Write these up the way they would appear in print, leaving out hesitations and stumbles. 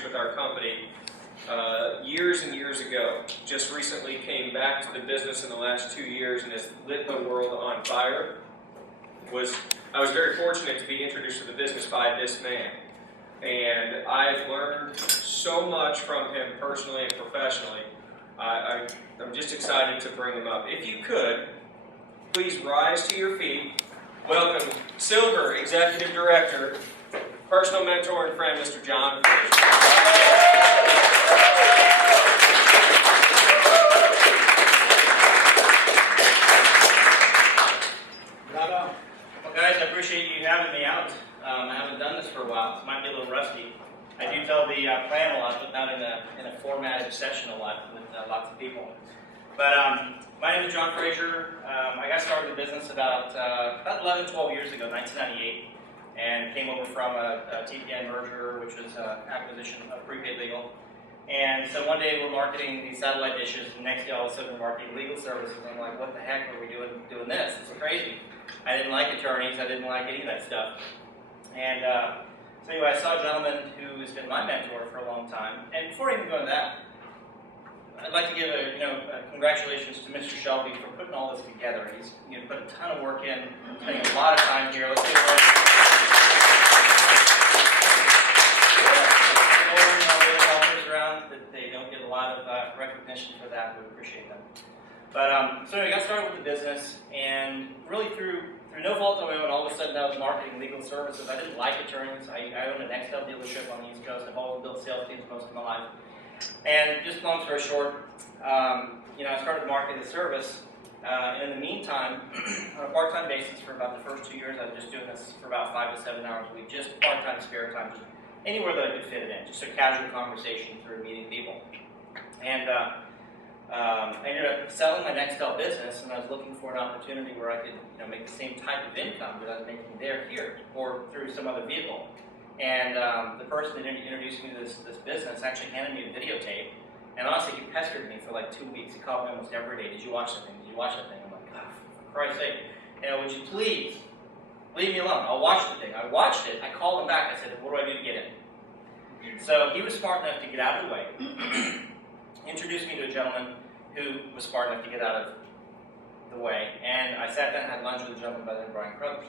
introduced with our company years and years ago. Just recently came back to the business in the last 2 years and has lit the world on fire. I was very fortunate to be introduced to the business by this man. And I've learned so much from him personally and professionally. I'm just excited to bring him up. If you could, please rise to your feet. Welcome Silver Executive Director, personal mentor and friend, Mr. John Fraser. Well, guys, I appreciate you having me out. I haven't done this for a while, so it might be a little rusty. I do tell the plan a lot, but not in a formatted session a lot with lots of people. But my name is John Fraser. I got started in the business about 11, 12 years ago, 1998, and came over from a TPL merger, which was acquisition of prepaid legal. And so one day we're marketing these satellite dishes, and next day all of a sudden we're marketing legal services. I'm like, what the heck are we doing this? It's crazy. I didn't like attorneys. I didn't like any of that stuff. And so anyway, I saw a gentleman who has been my mentor for a long time. And before I even go into that, I'd like to give a congratulations to Mr. Shelby for putting all this together. He's put a ton of work in, spending a lot of time here. Let's give it around that they don't get a lot of recognition for that. We appreciate them. But so anyway, I got started with the business, and really through no fault of my own, all of a sudden I was marketing legal services. I didn't like attorneys. I owned an XL dealership on the East Coast. I've always built sales teams most of my life. And just long story short, I started marketing the service. And in the meantime, on a part-time basis for about the first 2 years, I was just doing this for about 5 to 7 hours a week, just part-time, spare time, just anywhere that I could fit it in, just a casual conversation through meeting people. And I ended up selling my Nextel business, and I was looking for an opportunity where I could make the same type of income that I was making here, or through some other vehicle. And the person that introduced me to this business actually handed me a videotape, and honestly, he pestered me for like 2 weeks. He called me almost every day. Did you watch that thing? Did you watch that thing? I'm like, God, for Christ's sake, would you please leave me alone? I'll watch the thing. I watched it. I called him back. I said, what do I do to get in? So he was smart enough to get out of the way. Introduced me to a gentleman who was smart enough to get out of the way, and I sat down and had lunch with a gentleman by the name of Brian Carruthers.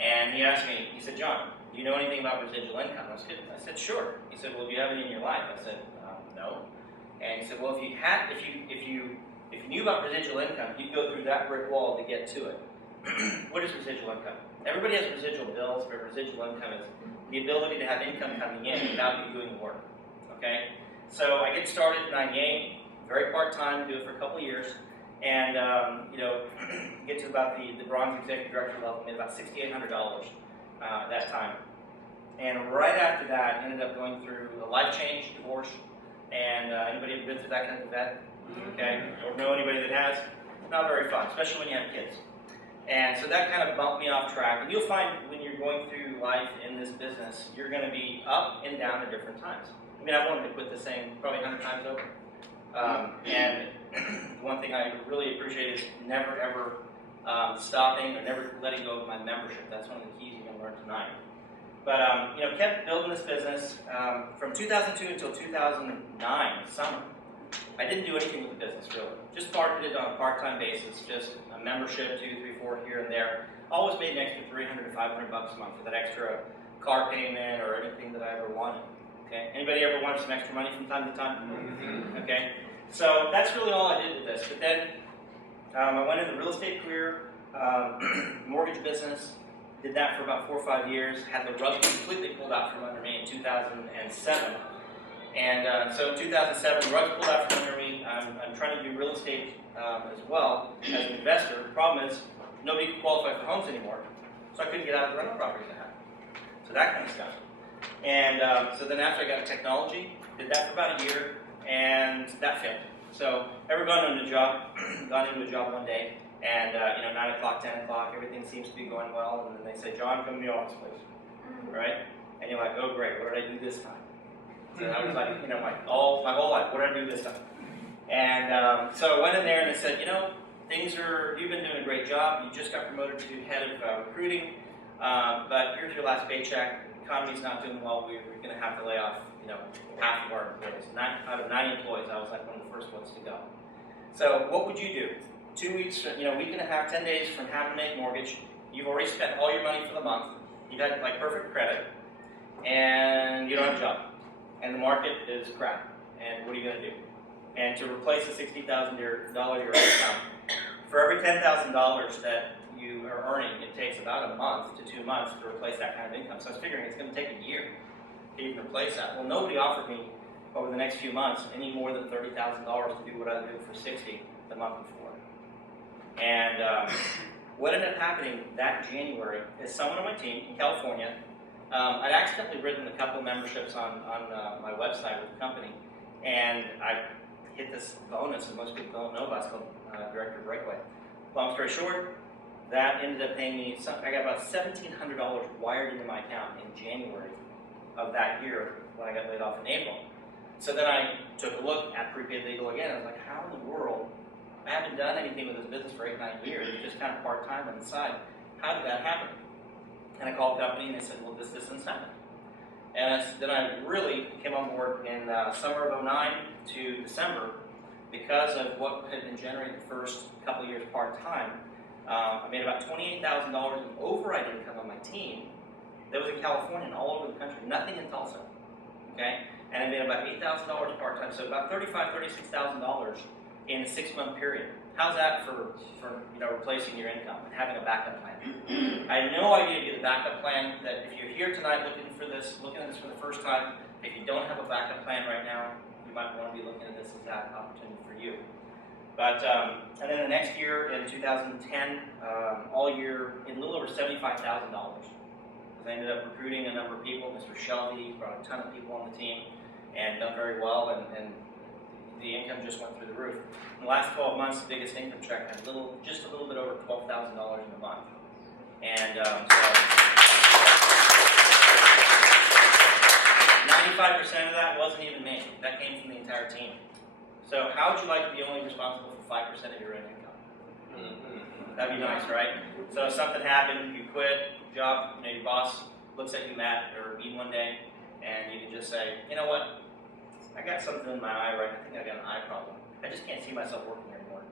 And he asked me, he said, John, do you know anything about residual income? I said, sure. He said, well, do you have any in your life? I said, no. And he said, well, if you knew about residual income, you'd go through that brick wall to get to it. What is residual income? Everybody has residual bills, but residual income is the ability to have income coming in without you doing the work. Okay? So I get started in 98, very part-time, do it for a couple of years, and get to about the bronze executive director level, made about $6,800 at that time. And right after that, ended up going through a life change, divorce, and anybody ever been through that kind of event? Okay, or know anybody that has? Not very fun, especially when you have kids. And so that kind of bumped me off track. And you'll find when you're going through life in this business, you're going to be up and down at different times. I mean, I wanted to quit this thing probably 100 times over. And one thing I really appreciate is never ever stopping or never letting go of my membership. That's one of the keys you're going to learn tonight. But kept building this business from 2002 until 2009 summer. I didn't do anything with the business really. Just marketed on a part-time basis, just a membership, 2, 3, 4 here and there. Always made an extra $300 to $500 a month for that extra car payment or anything that I ever wanted. Okay. Anybody ever wanted some extra money from time to time? Mm-hmm. Okay. So that's really all I did with this. But then I went into the real estate career, mortgage business, did that for about 4 or 5 years, had the rug completely pulled out from under me in 2007. And so in 2007, the rug pulled out from under me. I'm trying to do real estate as well as an investor. The problem is nobody could qualify for homes anymore, so I couldn't get out of the rental properties I had. So that kind of stuff. And so then after I got technology, did that for about a year, and that failed. So ever gone into a job, one day, and 9 o'clock, 10 o'clock, everything seems to be going well, and then they say, John, come to the office, please. Right? And you're like, oh great, what did I do this time? So I was like, my whole life, what did I do this time? And so I went in there and they said, you've been doing a great job, you just got promoted to head of recruiting, but here's your last paycheck, economy's not doing well, we're going to have to lay off, half of our employees. Out of 90 employees, I was like one of the first ones to go. So what would you do? 2 weeks, week and a half, 10 days from having to make mortgage. You've already spent all your money for the month. You've had like perfect credit, and you don't have a job. And the market is crap. And what are you going to do? And to replace a $60,000 your income, for every $10,000 that you are earning, it takes about a month to 2 months to replace that kind of income. So I was figuring it's going to take a year to even replace that. Well, nobody offered me over the next few months any more than $30,000 to do what I did for $60,000 the month before. And what ended up happening that January is someone on my team in California. I'd accidentally written a couple of memberships on my website with the company, and I hit this bonus that most people don't know about. It's called Director Breakaway. Long story short, that ended up paying me, I got about $1,700 wired into my account in January of that year when I got laid off in April. So then I took a look at prepaid legal again. I was like, how in the world? I haven't done anything with this business for 8, 9 years. It's just kind of part-time on the side. How did that happen? And I called the company and they said, well, this didn't happen. And then I really came on board in summer of 09 to December because of what had been generated the first couple of years part-time. I made about $28,000 in override income on my team that was in California and all over the country, nothing in Tulsa. Okay? And I made about $8,000 part-time, so about $35,000, $36,000 in a 6-month period. How's that for replacing your income and having a backup plan? I had no idea to get a backup plan. That if you're here tonight looking at this for the first time, if you don't have a backup plan right now, you might want to be looking at this as that opportunity for you. But and then the next year in 2010, all year, in a little over $75,000. I ended up recruiting a number of people. Mr. Shelby brought a ton of people on the team and done very well, and the income just went through the roof. In the last 12 months, the biggest income check had just a little bit over $12,000 in a month. And so 95% of that wasn't even me. That came from the entire team. So how would you like to be only responsible for 5% of your own income? That'd be nice, right? So if something happened, you quit, job, your boss looks at you, Matt, or me one day, and you can just say, you know what? I got something in my eye right now. I think I got an eye problem. I just can't see myself working anymore.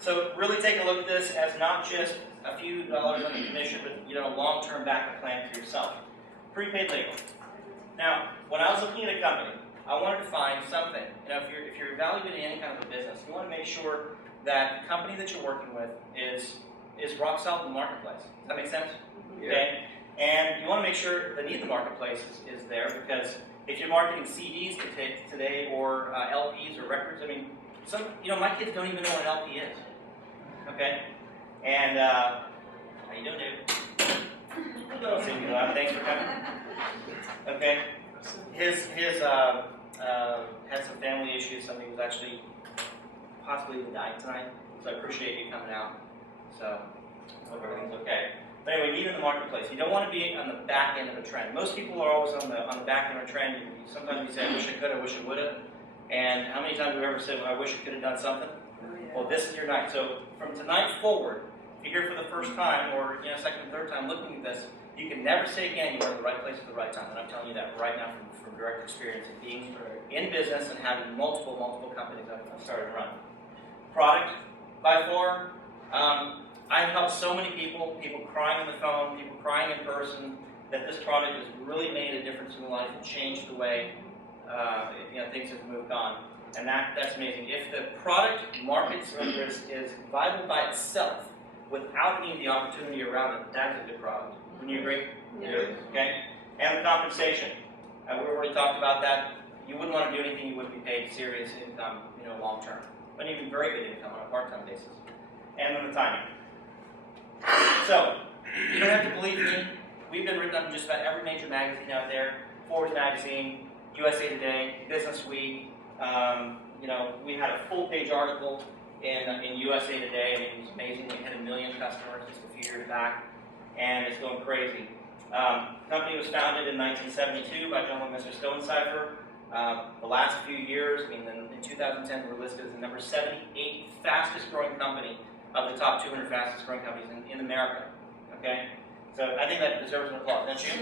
So really take a look at this as not just a few dollars on the commission, but a long-term backup plan for yourself. Prepaid legal. Now, when I was looking at a company, I wanted to find something. If you're evaluating any kind of a business, you want to make sure that the company that you're working with is rock solid in the marketplace. Does that make sense? Yeah. Okay. And you want to make sure the need in the marketplace is there, because if you're marketing CDs today or LPs or records, my kids don't even know what an LP is. Okay? And how you doing, dude? Thanks for coming. Okay. His had some family issues. Somebody was actually possibly even dying tonight. So I appreciate you coming out. So hope everything's okay. But anyway, need in the marketplace. You don't want to be on the back end of a trend. Most people are always on the back end of a trend. Sometimes you say, I wish I could, I wish I would have. And how many times have we ever said, well, I wish I could have done something? Well, this is your night. So from tonight forward, if you're here for the first time or second and third time looking at this, you can never say again you are in the right place at the right time. And I'm telling you that right now from direct experience of being in business and having multiple companies I've started to run. Product, by far, I've helped so many people crying on the phone, people crying in person, that this product has really made a difference in their life and changed the way things have moved on. And that's amazing. If the product market is viable by itself without any of the opportunity around it, that is a good product. Wouldn't you agree? Yeah. Okay? And the compensation. We already talked about that. You wouldn't want to do anything you wouldn't be paid serious income, long term. But even very good income on a part-time basis. And then the timing. So, you don't have to believe me. We've been written up in just about every major magazine out there. Forbes magazine, USA Today, Business Week. We had a full-page article in USA Today. It was amazing. We had 1 million customers just a few years back, and it's going crazy. The company was founded in 1972 by a gentleman, Mr. Stonecipher. The last few years, in 2010, we were listed as the number 78 fastest-growing company of the top 200 fastest-growing companies in America. Okay? So I think that deserves an applause, don't you?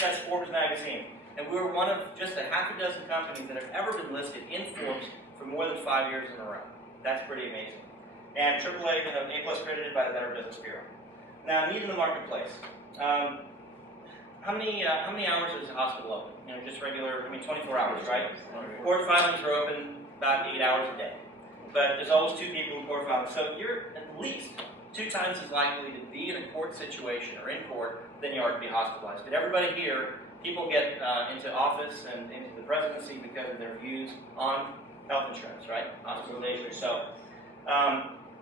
That's Forbes magazine. And we were one of just a half a dozen companies that have ever been listed in Forbes for more than 5 years in a row. That's pretty amazing. And AAA, A+ credited by the Better Business Bureau. Now, need in the marketplace. How many hours is the hospital open? Just regular, 24 hours, right? Court filings are open about 8 hours a day. But there's always 2 people in court filings. So you're at least 2 times as likely to be in a court situation or in court than you are to be hospitalized. But everybody here, people get into office and into the presidency because of their views on health insurance, right? Hospitalization. So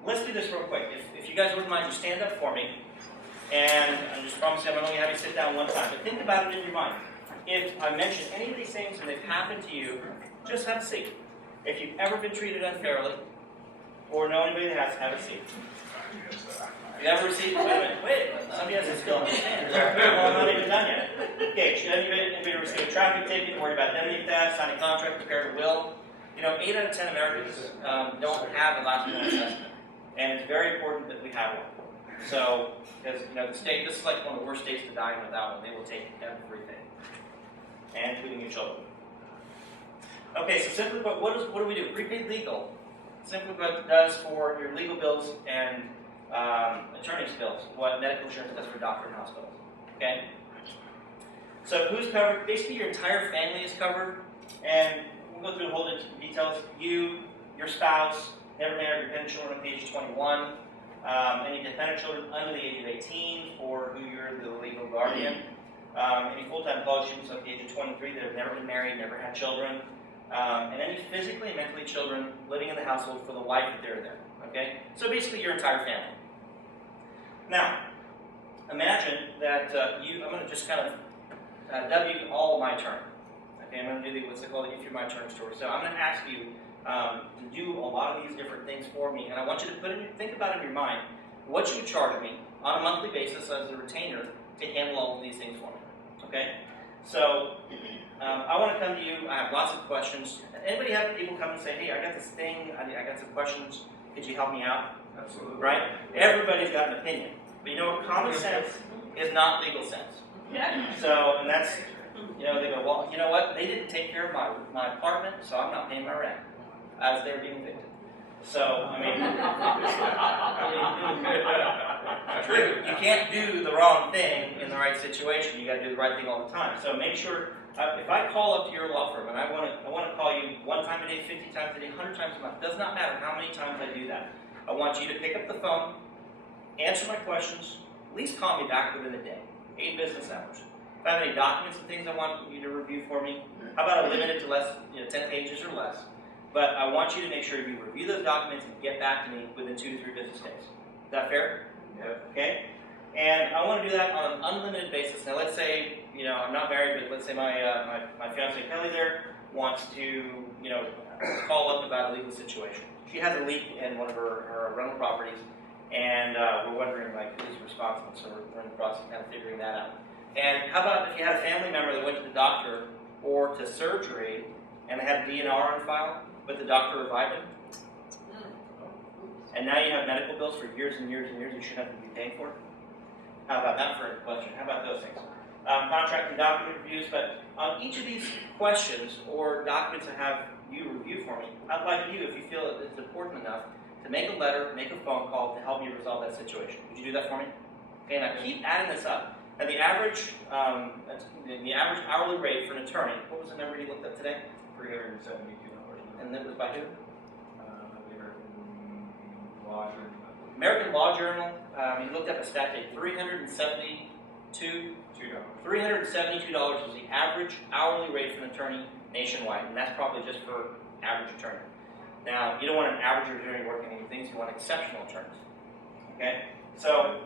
let's do this real quick. If you guys wouldn't mind, just stand up for me. And I just promise you I'm only going to have you sit down one time. But think about it in your mind. If I mention any of these things and they've happened to you, just have a seat. If you've ever been treated unfairly, or know anybody that has, have a seat. You ever received, wait a minute, somebody has to still understand. Well, I'm not even done yet. Okay, should anybody receive a traffic ticket, worry about identity theft, sign a contract, prepare a will? 8 out of 10 Americans don't have a last will assessment. And it's very important that we have one. So, because the state, this is like one of the worst states to die in without one. They will take everything, and including your children. Okay, so simply put, what do we do? Prepaid legal, simply put, does for your legal bills and attorney's bills what medical insurance does for doctor and hospitals. Okay? So who's covered? Basically, your entire family is covered, and we'll go through the whole details. You, your spouse, never married or dependent children on age 21. Any dependent children under the age of 18 for who you're the legal guardian. Any full-time college students up to the age of 23 that have never been married, never had children. And any physically and mentally children living in the household for the life that they're there. Okay? So basically your entire family. Now, imagine that I'm going to just kind of W all my turn. Okay, I'm going to do what's called the If You're My Turn story. So I'm going to ask you to do a lot of these different things for me, and I want you to think about in your mind what you would charge me on a monthly basis as a retainer to handle all of these things for me. Okay? So I want to come to you. I have lots of questions. Anybody have people come and say, hey, I got this thing, I got some questions, could you help me out? Absolutely. Right? Everybody's got an opinion. But you know what? Common sense is not legal sense. Yeah. So, and that's, they go, well, you know what? They didn't take care of my apartment, so I'm not paying my rent as they're being evicted. So, you can't do the wrong thing in the right situation. You got to do the right thing all the time. So make sure, if I call up to your law firm and I want to call you 1 time a day, 50 times a day, 100 times a month, does not matter how many times I do that. I want you to pick up the phone, answer my questions, at least call me back within a day, 8 business hours. If I have any documents and things I want you to review for me, how about I limit it to less, 10 pages or less? But I want you to make sure you review those documents and get back to me within 2 to 3 business days. Is that fair? Yeah. Okay? And I want to do that on an unlimited basis. Now let's say, I'm not married, but let's say my fiancée Kelly there wants to, call up about a legal situation. She has a leak in one of her rental properties, and we're wondering, who's responsible, so we're in the process of kind of figuring that out. And how about if you had a family member that went to the doctor or to surgery, and they had a DNR on file, but the doctor revived him? And now you have medical bills for years and years and years you shouldn't have to be paying for? How about that for a question? How about those things? Contract and document reviews, but on each of these questions or documents I have you review for me, I'd like you, if you feel that it's important enough, to make a letter, make a phone call to help me resolve that situation. Would you do that for me? Okay, now keep adding this up. Now the average hourly rate for an attorney, what was the number you looked up today? $372. And that was by who? American Law Journal. American Law Journal, you looked up a stat date, $372 is the average hourly rate for an attorney nationwide, and that's probably just for average attorney. Now, you don't want an average attorney working in things, you want exceptional attorneys. Okay? So,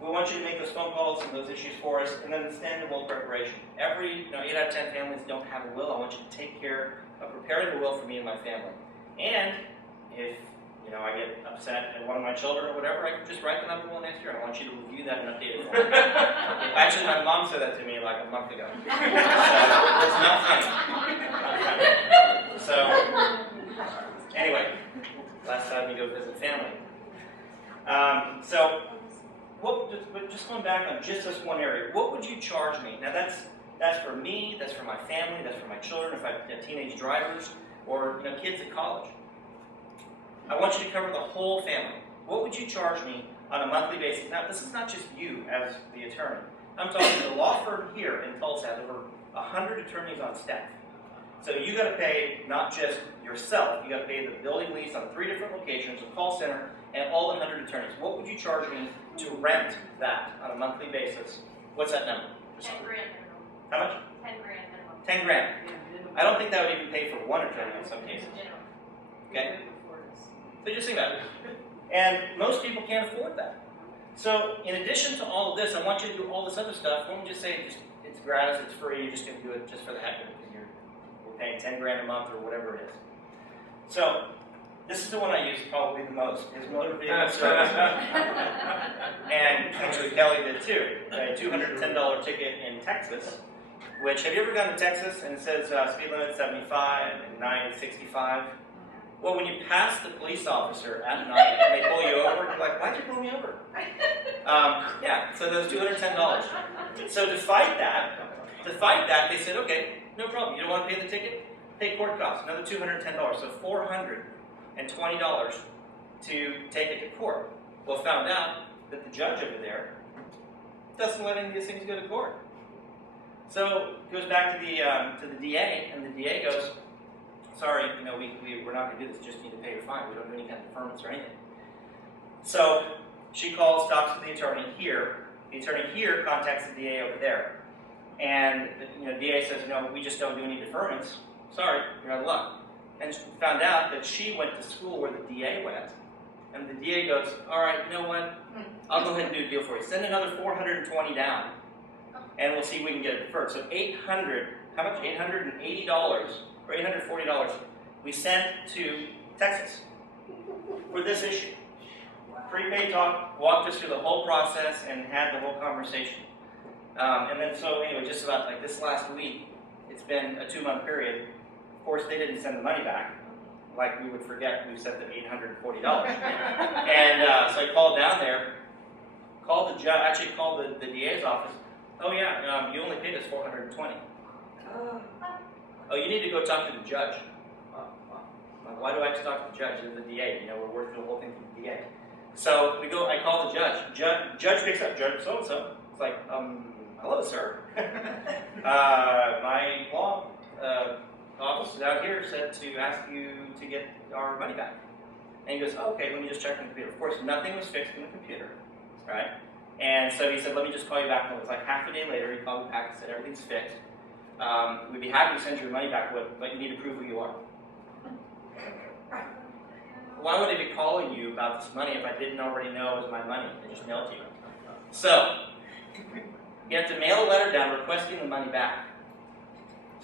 we want you to make those phone calls and those issues for us, and then the standard will preparation. Every 8 out of 10 families don't have a will. I want you to take care of preparing the will for me and my family. And if I get upset at one of my children or whatever, I can just write them up the will next year. I want you to review that and update it for me. Okay. Actually, my mom said that to me like a month ago. So it's not funny. So anyway, last decided to go visit family. So, just going back on just this one area, what would you charge me? Now that's for me, that's for my family, that's for my children, if I have teenage drivers, or kids at college. I want you to cover the whole family. What would you charge me on a monthly basis? Now, this is not just you as the attorney. I'm talking to the law firm here in Tulsa has over 100 attorneys on staff. So you got to pay not just yourself, you got to pay the building lease on 3 different locations, a call center, and all the 100 attorneys. What would you charge me to rent that on a monthly basis? What's that number? 10 grand minimum. How much? 10 grand minimum. 10 grand. I don't think that would even pay for one attorney in some cases. Minimum. Okay? So just think about it. And most people can't afford that. So in addition to all of this, I want you to do all this other stuff. Why don't we just say it's gratis, it's free, you're just going to do it just for the heck of it because we're paying 10 grand a month or whatever it is. So this is the one I use probably the most, is motor vehicle service. And actually Kelly did too. A $210 ticket in Texas, which, have you ever gone to Texas and it says speed limit 75 and 9 is 65? Well, when you pass the police officer at night and they pull you over, you're like, why'd you pull me over? Yeah, so that's $210. So to fight that, they said, okay, no problem. You don't want to pay the ticket? Pay court costs, another $210. So $420 to take it to court. Well, found out that the judge over there doesn't let any of these things go to court. So it goes back to the DA, and the DA goes, sorry, we're not going to do this, just need to pay your fine. We don't do any kind of deferments or anything. So she calls, talks to the attorney here. The attorney here contacts the DA over there. And the DA says, no, we just don't do any deferments. Sorry, you're out of luck. And she found out that she went to school where the DA went. And the DA goes, all right, you know what? I'll go ahead and do a deal for you. Send another $420 down, and we'll see if we can get it deferred. So how much? $880 or $840 we sent to Texas for this issue. Prepaid Talk walked us through the whole process and had the whole conversation. And then so anyway, just about like this last week, it's been a 2-month period. Of course, they didn't send the money back. Like we would forget we sent them $840. And so I called down there, called the judge, actually called the DA's office. Oh yeah, you only paid us $420. Oh, you need to go talk to the judge. Why do I have to talk to the judge? They're the DA. We're working the whole thing through the DA. So I call the judge. Judge picks up, Judge so-and-so. It's like, hello, sir. My law office out here said to ask you to get our money back. And he goes, oh, okay, let me just check on the computer. Of course, nothing was fixed in the computer, right? And so he said, let me just call you back. And it was like half a day later, he called me back and said, everything's fixed. We'd be happy to send your money back, but you need to prove who you are. Why would I be calling you about this money if I didn't already know it was my money? I just mailed to you. So, you have to mail a letter down requesting the money back.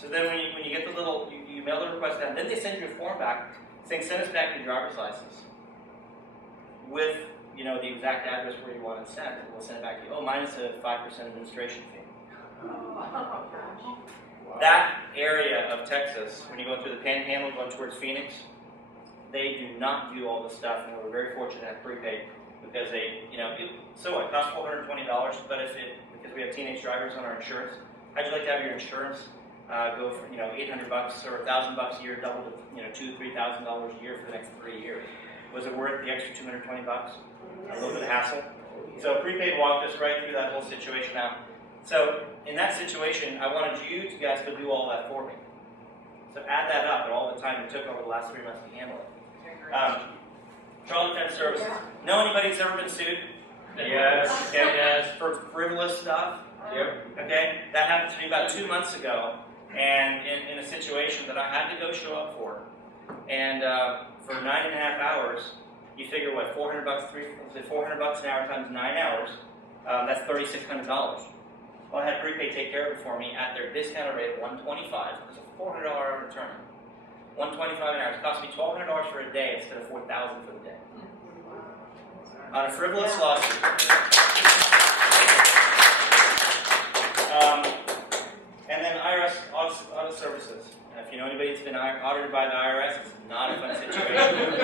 So then when you get the little, you mail the request down, then they send you a form back saying, send us back your driver's license with, the exact address where you want it sent. And we'll send it back to you. Oh, minus a 5% administration fee. That area of Texas, when you go through the Panhandle, going towards Phoenix, they do not do all this stuff, and we're very fortunate at prepaid because they, so it costs $420, but because we have teenage drivers on our insurance, how'd you like to have your insurance go from $800 or $1,000 a year, double to $2,000 to $3,000 a year for the next 3 years? Was it worth the extra $220? A little bit of hassle. So prepaid walked us right through that whole situation out. So in that situation, I wanted you guys to do all that for me. So add that up and all the time it took over the last 3 months to handle it. Child Defense Services. Know anybody who's ever been sued? Yes. Okay, yes. For frivolous stuff? Yep. Okay, that happened to me about 2 months ago, and in a situation that I had to go show up for. And for 9.5 hours, you figure what, $400 an hour times 9 hours, that's $3,600. Well, I had prepaid take care of it for me at their discounted rate of $125. It's a $400 hour return. $125 an hour. It cost me $1,200 for a day instead of $4,000 for the day. On a frivolous lawsuit. And then IRS Audit Services. If you know anybody that's been audited by the IRS, it's not a fun situation.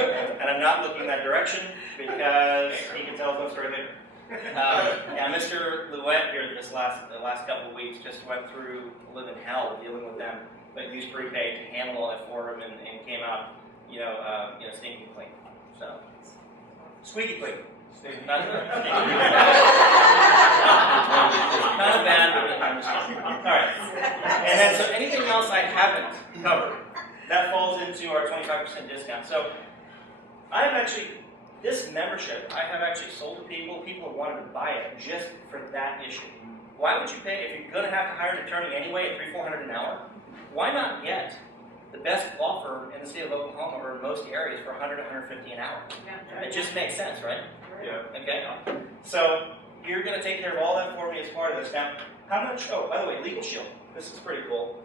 And I'm not looking that direction because he can tell us story later. Yeah, Mr. Louette here the last couple of weeks just went through living hell dealing with them, but used prepaid to handle all that for him and came out, stinking clean. So, squeaky clean. Not a bad, but I'm just kidding. All right. And then, so anything else I haven't covered, that falls into our 25% discount. So, I've actually, this membership, I have actually sold to people. People have wanted to buy it just for that issue. Why would you pay, if you're going to have to hire an attorney anyway at $300-400 an hour, why not get the best law firm in the state of Oklahoma or in most areas for $100-150 an hour? It just makes sense, right? Yeah. Okay? So, you're going to take care of all that for me as part of this. Now, how much, oh, by the way, Legal Shield. This is pretty cool.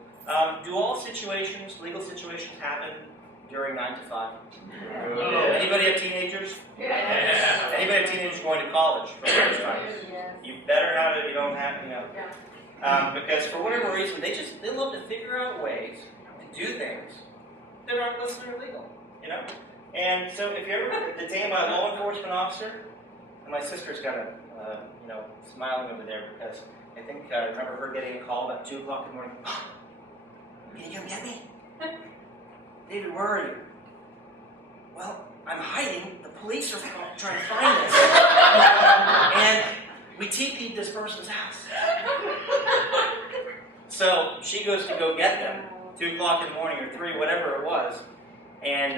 Do all situations, legal situations happen during 9 to 5? Anybody have teenagers? Yeah. Anybody have teenagers going to college for the first time? You better have it if you don't have, because for whatever reason, they love to figure out ways to do things that aren't listed or legal, And so if you're ever detained by a law enforcement officer, and my sister's kind of, smiling over there because I think I remember her getting a call about 2 o'clock in the morning. Can you come get me? David, where are you? Well, I'm hiding. The police are trying to find us. And we TP'd this person's house. So she goes to go get them, 2 o'clock in the morning or 3, whatever it was. And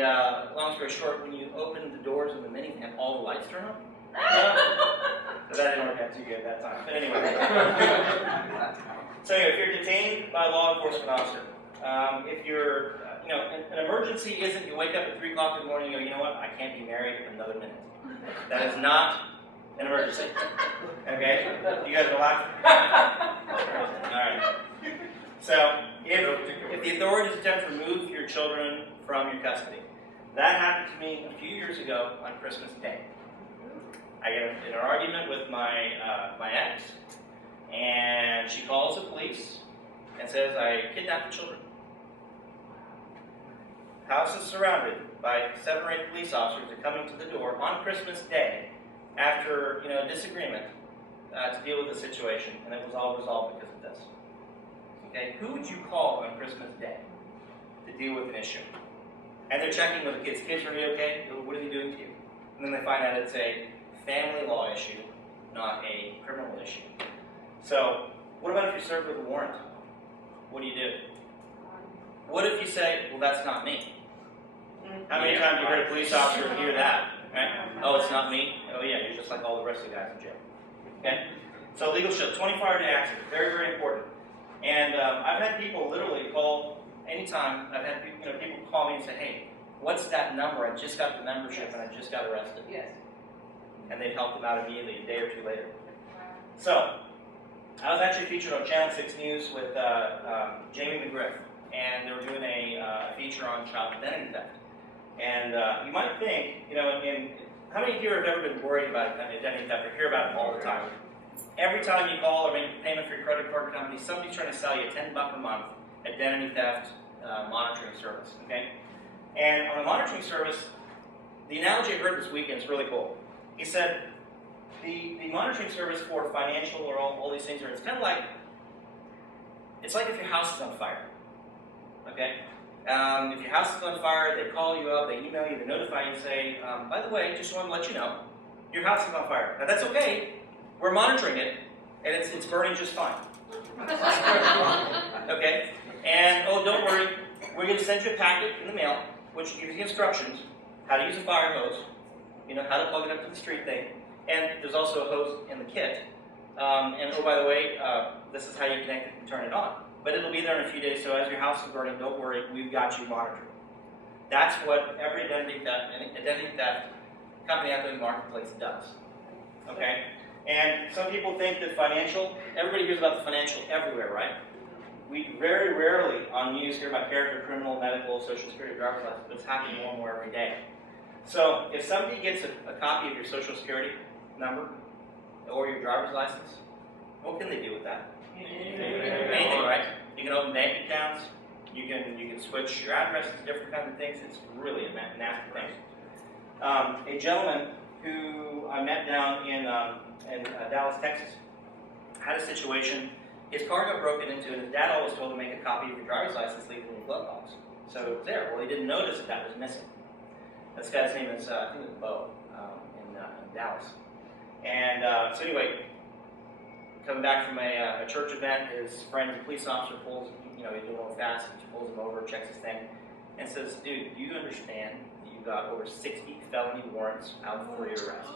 long story short, when you open the doors of the minivan, all the lights turn on. So that didn't work out too good that time. But anyway. So if you're detained by a law enforcement officer, if you're, an emergency isn't you wake up at 3 o'clock in the morning and go, you know what, I can't be married in another minute. That is not an emergency. Okay? You guys are laughing? All right. So if the authorities attempt to remove your children from your custody, that happened to me a few years ago on Christmas Day. I get in an argument with my ex, and she calls the police and says, I kidnapped the children. House is surrounded by 7 or 8 police officers that are coming to the door on Christmas Day after a disagreement to deal with the situation, and it was all resolved because of this. Okay, who would you call on Christmas Day to deal with an issue? And they're checking with the kids. Kids, are you okay? What are they doing to you? And then they find out it's a family law issue, not a criminal issue. So, what about if you're served with a warrant? What do you do? What if you say, well, that's not me? How many times have you heard a police officer hear that? Right? Oh, it's not me? Oh, yeah, you're just like all the rest of the guys in jail. Okay? So, legal shield, 24-hour-day access, very, very important. And I've had people literally call anytime. I've had people call me and say, hey, what's that number? I just got the membership and I just got arrested. Yes. And they've helped them out immediately, a day or 2 later. So, I was actually featured on Channel 6 News with Jamie McGriff, and they were doing a feature on child identity theft. And you might think, how many of you have ever been worried about identity theft or hear about it all the time? Every time you call or make a payment for your credit card company, somebody's trying to sell you $10 a month identity theft monitoring service. Okay, and on the monitoring service, the analogy I heard this weekend is really cool. He said the monitoring service for financial or all these things it's kind of like if your house is on fire. Okay, if your house is on fire, they call you up, they email you, they notify you, and say, by the way, just want to let you know, your house is on fire. Now that's okay. We're monitoring it, and it's burning just fine. Okay? And, oh, don't worry, we're going to send you a packet in the mail, which gives you instructions, how to use a fire hose, how to plug it up to the street thing, and there's also a hose in the kit. And, oh, by the way, this is how you connect it and turn it on. But it'll be there in a few days, so as your house is burning, don't worry, we've got you monitored. That's what every identity theft company out there in the marketplace does. Okay? And some people think that everybody hears about the financial everywhere, right? We very rarely on news hear about character, criminal, medical, social security, driver's license, but it's happening more and more every day. So if somebody gets a copy of your social security number or your driver's license, what can they do with that? Anything, right? You can open bank accounts, You can switch your addresses to different kinds of things. It's really a nasty thing. A gentleman who I met down in Dallas, Texas, had a situation. His car got broken into, and his dad always told him to make a copy of your driver's license, leave it in your glove box. So it was there. Well, he didn't notice that was missing. This guy's name is, I think it's Bo, in Dallas. And so anyway, coming back from a church event, his friend, the police officer, pulls, he's doing a little fast, he pulls him over, checks his thing, and says, dude, do you understand that you've got over 60 felony warrants out for your arrest?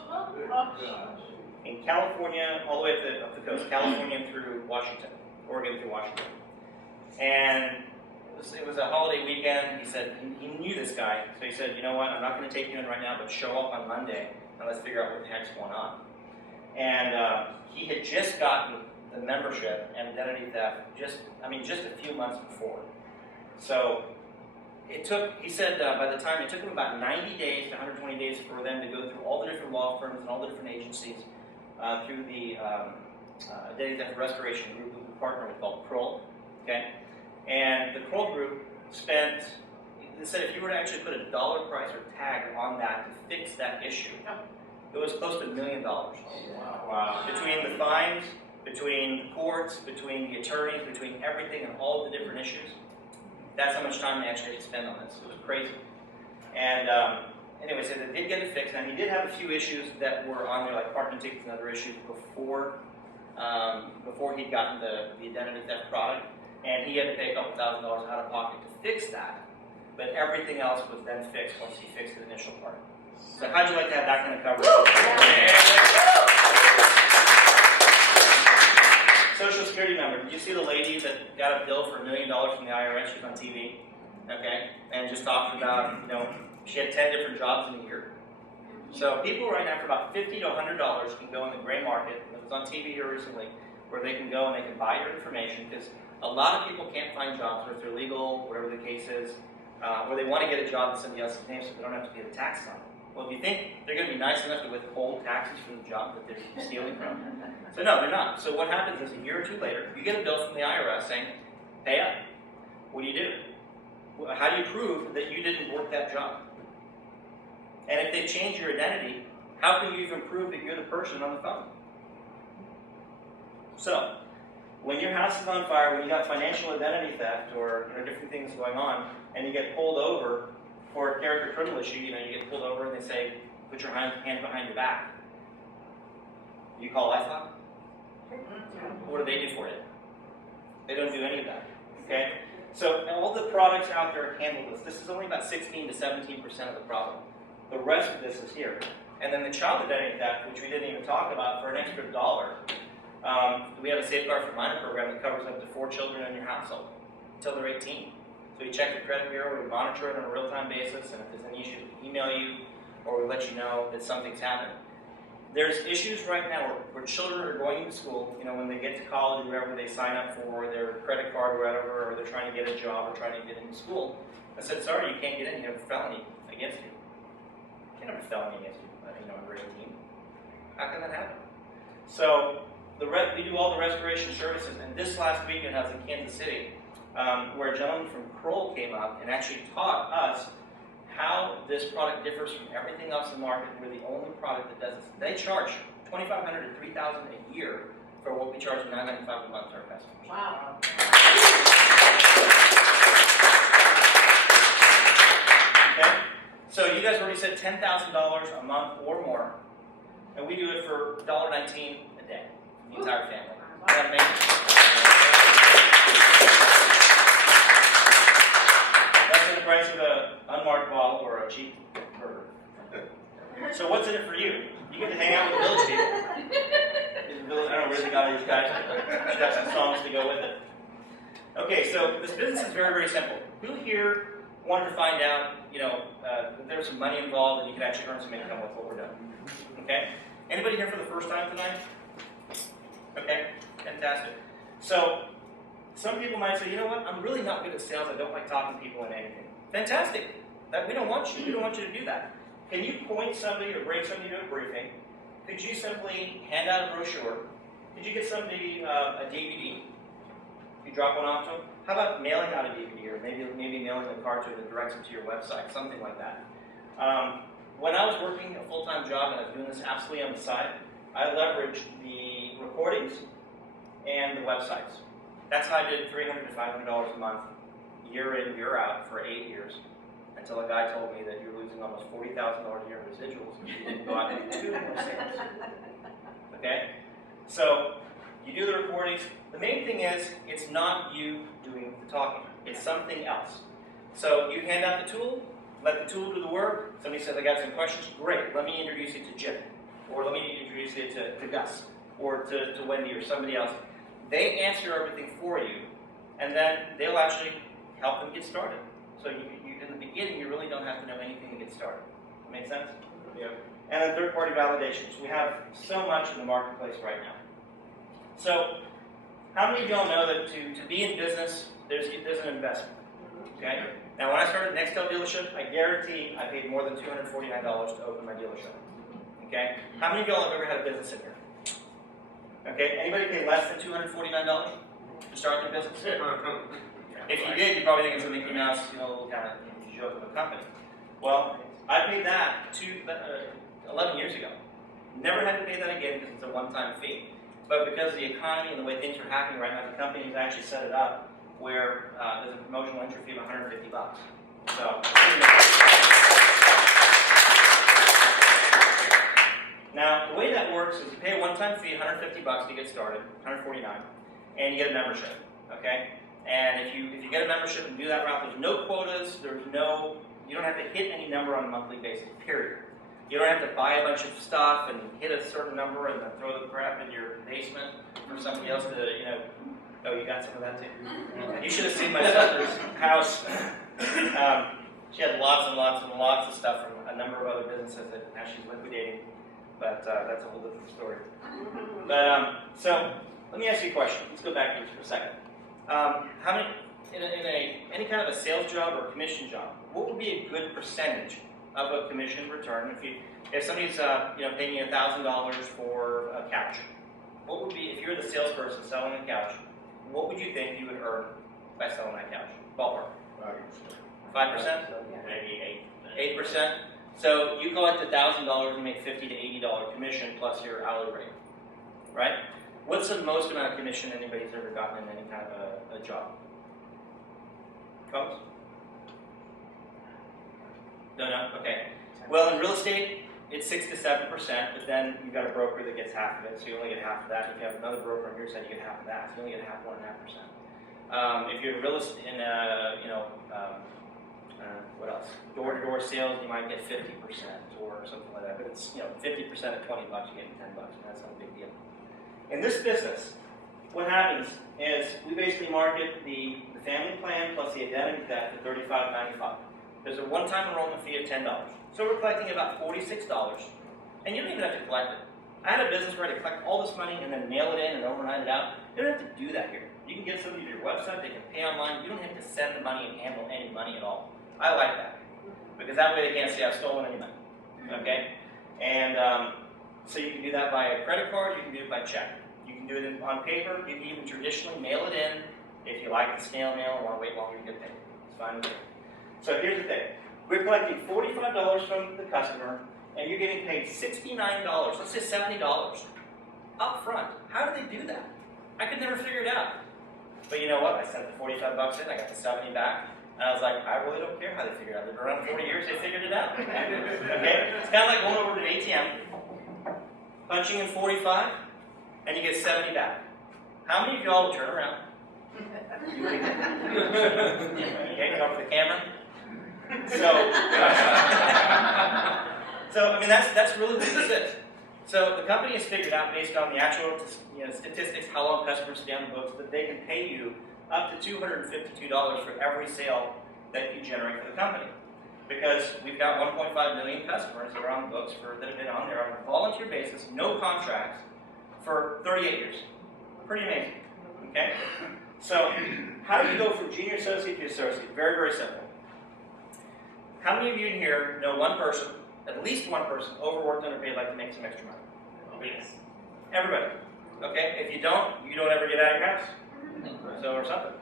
In California, all the way up the coast, California through Washington, Oregon through Washington. And it was a holiday weekend. He said, he knew this guy, so he said, you know what, I'm not going to take you in right now, but show up on Monday, and let's figure out what the heck's going on. And he had just gotten the membership and identity theft just a few months before. So he said by the time, it took him about 90 days to 120 days for them to go through all the different law firms and all the different agencies through the identity theft restoration group that we partner with called Kroll. Okay? And the Kroll group they said if you were to actually put a dollar price or tag on that to fix that issue, it was close to $1 million. Wow. Between the fines, between the courts, between the attorneys, between everything and all the different issues, that's how much time they actually had to spend on this. It was crazy. And anyway, so they did get it fixed, and he did have a few issues that were on there, like parking tickets and other issues before he'd gotten the identity theft product, and he had to pay a couple $1,000s out of pocket to fix that. But everything else was then fixed once he fixed the initial part. So how'd you like to have that kind of coverage? Social Security number. Did you see the lady that got a bill for $1 million from the IRS? She was on TV, okay, and just talked about, she had 10 different jobs in a year. So people right now for about $50 to $100 can go in the gray market. It was on TV here recently, where they can go and they can buy your information, because a lot of people can't find jobs, or if they're legal, whatever the case is, or they want to get a job in somebody else's name so they don't have to pay the taxes on it. Well, do you think they're going to be nice enough to withhold taxes from the job that they're stealing from? So no, they're not. So what happens is a year or two later, you get a bill from the IRS saying, pay up. What do? Well, how do you prove that you didn't work that job? And if they change your identity, how can you even prove that you're the person on the phone? So, when your house is on fire, when you got financial identity theft or different things going on, and you get pulled over for a character criminal issue, you get pulled over and they say, put your hand behind your back. You call LifeLock? What do they do for you? They don't do any of that. Okay? So all the products out there handle this. This is only about 16 to 17% of the problem. The rest of this is here. And then the child identity theft, which we didn't even talk about, for an extra $1, we have a Safeguard for Minor program that covers up to 4 children in your household until they're 18. So we check the credit bureau, we monitor it on a real-time basis, and if there's any issue, we email you, or we let you know that something's happened. There's issues right now where children are going to school, when they get to college or wherever they sign up for their credit card or whatever, or they're trying to get a job or trying to get into school. I said, sorry, you can't get in, you have a felony against you. You can't have a felony against you, under 18. How can that happen? So we do all the restoration services, and this last weekend I was in Kansas City, where a gentleman from Kroll came up and actually taught us how this product differs from everything else in the market. We're the only product that does this. They charge $2,500 to $3,000 a year for what we charge $995 a month to our customers. Wow. Okay? So you guys already said $10,000 a month or more, and we do it for $1.19 a day, the entire family. Isn't that amazing? That's the price of an unmarked bottle or a cheap burger. So what's in it for you? You get to hang out with the village people. I don't know where they got these guys. Should have some songs to go with it. Okay, so this business is very, very simple. Who here wanted to find out, that there's some money involved and you could actually earn some income with what we're doing? Okay? Anybody here for the first time tonight? Okay, fantastic. So, some people might say, you know what, I'm really not good at sales, I don't like talking to people and anything. Fantastic. We don't want you to do that. Can you point somebody or bring somebody to a briefing? Could you simply hand out a brochure? Could you get somebody a DVD? You drop one off to them. How about mailing out a DVD, or maybe mailing a card to them that directs them to your website, something like that. When I was working a full-time job and I was doing this absolutely on the side, I leveraged the recordings and the websites. That's how I did $300 to $500 a month, year in, year out, for 8 years, until a guy told me that you're losing almost $40,000 a year in residuals if you didn't go out and do 2 more sales. Okay? So, you do the recordings. The main thing is, it's not you doing the talking. It's something else. So, you hand out the tool, let the tool do the work. Somebody says, I got some questions. Great, let me introduce you to Jim. Or let me introduce you to Gus. Or to Wendy or somebody else. They answer everything for you, and then they'll actually help them get started. So you in the beginning, you really don't have to know anything to get started. Make sense? Yeah. And then third-party validations. We have so much in the marketplace right now. So, how many of y'all know that to be in business, there's an investment? Okay? Now, when I started Nextel dealership, I guarantee I paid more than $249 to open my dealership. Okay? How many of y'all have ever had a business in here? Okay, anybody pay less than $249 to start their business? If you did, you probably think it's a Mickey Mouse, little kind of joke of a company. Well, I paid that 11 years ago. Never had to pay that again because it's a one-time fee. But because of the economy and the way things are happening right now, the company has actually set it up where there's a promotional entry fee of $150. So. Now, the way that works is you pay a one-time fee, $150 to get started, $149, and you get a membership, okay? And if you get a membership and do that route, there's no quotas, you don't have to hit any number on a monthly basis, period. You don't have to buy a bunch of stuff and hit a certain number and then throw the crap in your basement for somebody else to, oh, you got some of that too? You should have seen my sister's house. She had lots and lots and lots of stuff from a number of other businesses that now she's liquidating. But that's a whole different story. But so let me ask you a question. Let's go back to this for a second. How many in any kind of a sales job or a commission job? What would be a good percentage of a commission return if somebody's paying you $1,000 for a couch? What would be, if you're the salesperson selling a couch? What would you think you would earn by selling that couch? Ballpark. 5%. Maybe 8%. So you collect $1,000 and make $50 to $80 commission plus your hourly rate, right? What's the most amount of commission anybody's ever gotten in any kind of a job? Comments? Don't know? Okay. Well, in real estate, it's 6 to 7%, but then you've got a broker that gets half of it, so you only get half of that. If you have another broker on your side, you get half of that, so you only get 1.5%. If you're in real estate, what else? Door-to-door sales, you might get 50% or something like that. But it's 50% at $20, you're getting $10, and that's not a big deal. In this business, what happens is we basically market the family plan plus the identity theft at $35.95. There's a one-time enrollment fee of $10. So we're collecting about $46, and you don't even have to collect it. I had a business where I had to collect all this money and then mail it in and overnight it out. You don't have to do that here. You can get somebody to your website, they can pay online. You don't have to send the money and handle any money at all. I like that, because that way they can't say I've stolen any money, okay? And so you can do that by a credit card, you can do it by check. You can do it on paper, you can even traditionally mail it in if you like the snail mail or want to wait longer to get paid. It's fine with me. So here's the thing. We're collecting $45 from the customer, and you're getting paid $69, let's say $70 up front. How do they do that? I could never figure it out. But you know what? I sent the $45 in, I got the 70 back. And I was like, I really don't care how they figured it out. They've been around 40 years, they figured it out. Okay? It's kind of like going over to an ATM, punching in 45, and you get 70 back. How many of y'all will turn around? Okay, come for the camera. So I mean, that's really what this is. So the company has figured out, based on the actual statistics, how long customers stay on the books, that they can pay you up to $252 for every sale that you generate for the company. Because we've got 1.5 million customers that are on the books that have been on there on a volunteer basis, no contracts, for 38 years. Pretty amazing. Okay? So, how do you go from junior associate to associate? Very, very simple. How many of you in here know one person, at least one person, overworked, underpaid, like to make some extra money? Yes. Everybody. Okay? If you don't ever get out of your house. or something.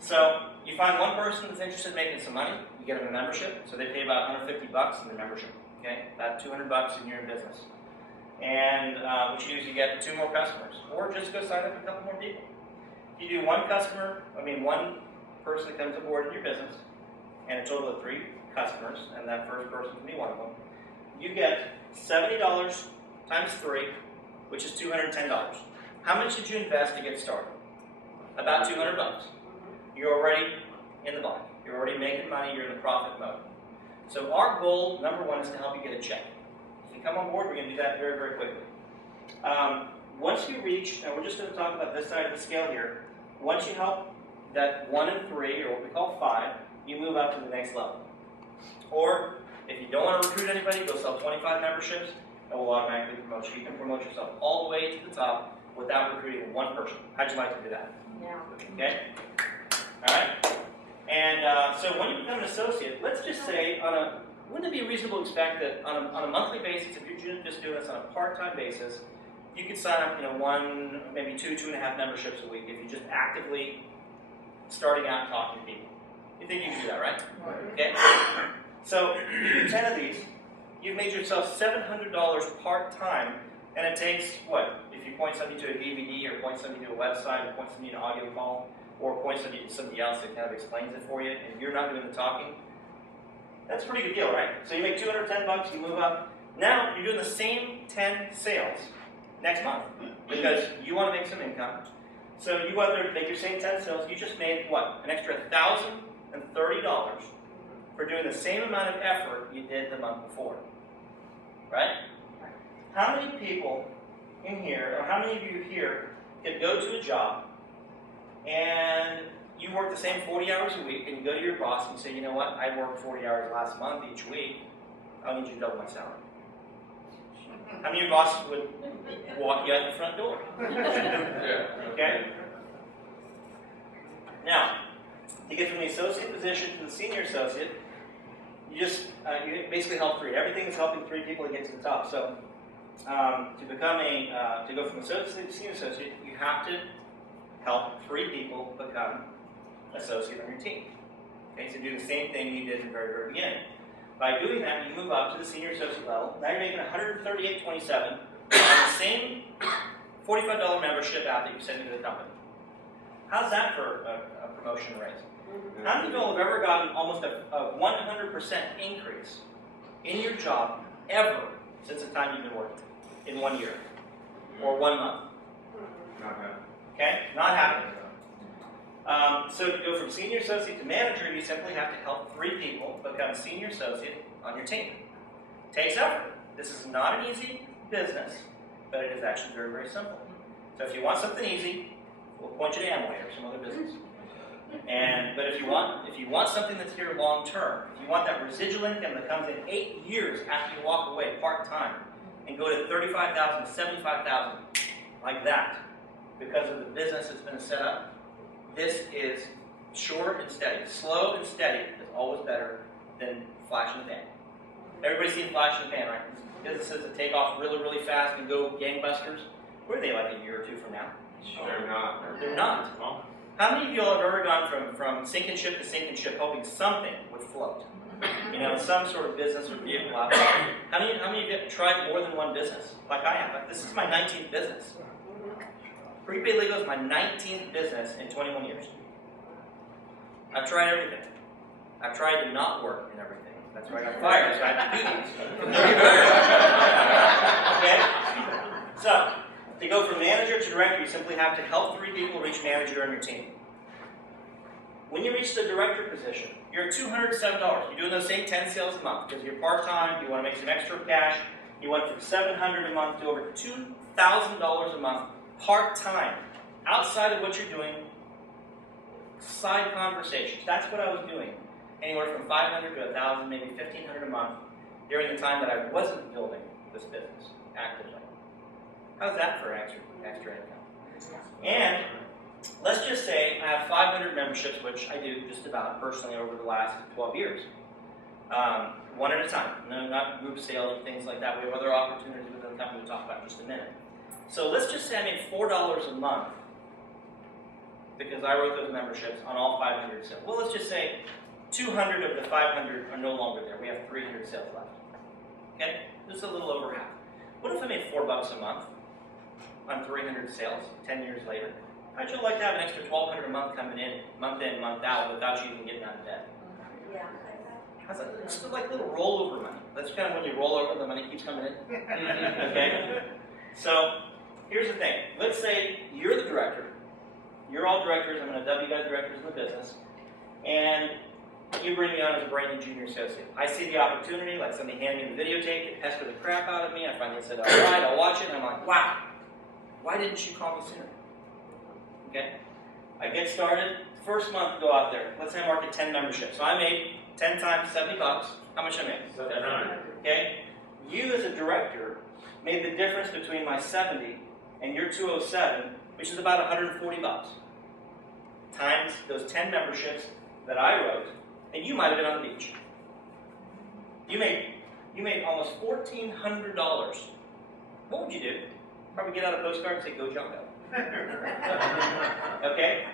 So you find one person that's interested in making some money, you get them a membership, so they pay about $150 in the membership, okay? About $200 and you're in business. And what you do is you get 2 more customers, or just go sign up a couple more people. If you do one person that comes aboard in your business, and a total of 3 customers, and that first person can be one of them, you get $70 times 3, which is $210. How much did you invest to get started? About $200. You're already in the black. You're already making money. You're in the profit mode. So our goal, number 1, is to help you get a check. If you come on board, we're going to do that very, very quickly. Once you reach, and we're just going to talk about this side of the scale here, once you help that 1 and 3, or what we call 5, you move up to the next level. Or, if you don't want to recruit anybody, go sell 25 memberships, and we'll automatically promote you. You can promote yourself all the way to the top without recruiting 1 person. How'd you like to do that? Yeah. Okay? Alright? And so when you become an associate, let's just say, wouldn't it be reasonable to expect that on a monthly basis, if you're just doing this on a part-time basis, you could sign up, 1, maybe 2.5 memberships a week if you're just actively starting out and talking to people. You think you can do that, right? Okay? So, you do 10 of these, you've made yourself $700 part-time, and it takes, what? If you point somebody to a DVD, or point somebody to a website, or point somebody to an audio call, or point somebody to somebody else that kind of explains it for you, and you're not doing the talking, that's a pretty good deal, right? So you make $210, you move up. Now, you're doing the same 10 sales next month, because you want to make some income. So you either make your same 10 sales, you just made, what? An extra $1,030 for doing the same amount of effort you did the month before. Right? How many people in here, or how many of you here, could go to a job and you work the same 40 hours a week, and you go to your boss and say, you know what, I worked 40 hours last month each week, I need you to double my salary. How many of your bosses would walk you out the front door? Okay? Now, to get from the associate position to the senior associate, you basically help 3. Everything is helping 3 people to get to the top. So, to go from associate to senior associate, you have to help 3 people become associate on your team. Okay, so do the same thing you did in the very, very beginning. By doing that, you move up to the senior associate level. Now you're making $138.27 on the same $45 membership app that you sent to the company. How's that for a promotion raise? How many people have ever gotten almost a 100% increase in your job ever since the time you've been working in 1 year or 1 month? Not happening. Okay, not happening. So to go from senior associate to manager, you simply have to help 3 people become senior associate on your team. Takes effort. This is not an easy business, but it is actually very, very simple. So if you want something easy, we'll point you to Amway or some other business. But if you want something that's here long term, if you want that residual income that comes in 8 years after you walk away part time and go to $35,000, $75,000, like that, because of the business that's been set up, this is short and steady. Slow and steady is always better than flash in the pan. Everybody's seen flash in the pan, right? Businesses that take off really, really fast and go gangbusters. Where are they like a year or 2 from now? They're not. They're not. How many of you all have ever gone from sinking ship to sinking ship, hoping something would float? Some sort of business or vehicle out there. How many of you have tried more than one business? Like I have. This is my 19th business. Prepaid Legal is my 19th business in 21 years. I've tried everything. I've tried to not work in everything. That's why I got fired, so I had to do these. Okay? So, to go from manager to director, you simply have to help 3 people reach manager on your team. When you reach the director position, you're at $207. You're doing those same 10 sales a month because you're part-time, you want to make some extra cash. You went from $700 a month to over $2,000 a month part-time. Outside of what you're doing, side conversations. That's what I was doing. Anywhere from $500 to $1,000, maybe $1,500 a month during the time that I wasn't building this business actively. How's that for extra income? And let's just say I have 500 memberships, which I do just about personally over the last 12 years. One at a time. No, not group sales or things like that. We have other opportunities within the company we'll talk about in just a minute. So let's just say I made $4 a month because I wrote those memberships on all 500 sales. Well, let's just say 200 of the 500 are no longer there. We have 300 sales left. Okay? Just a little over half. What if I made $4 a month on 300 sales 10 years later? How'd you like to have an extra $1,200 a month coming in, month out, without you even getting out of bed? Yeah. How's that? It's like little rollover money. That's kind of when you roll over, the money keeps coming in. Okay? So, here's the thing. Let's say you're the director. You're all directors. I'm going to dub you guys directors in the business. And you bring me on as a brand new junior associate. I see the opportunity, like somebody hand me the videotape, they pester the crap out of me. I finally said, all right, I'll watch it. And I'm like, wow, why didn't you call me sooner? Okay? I get started. First month, go out there. Let's say I market 10 memberships. So I made 10 times $70. How much I made? 700. Okay? You as a director made the difference between my 70 and your 207, which is about $140. Times those 10 memberships that I wrote, and you might have been on the beach. You made almost $1,400. What would you do? Probably get out a postcard and say, go Junko. Okay?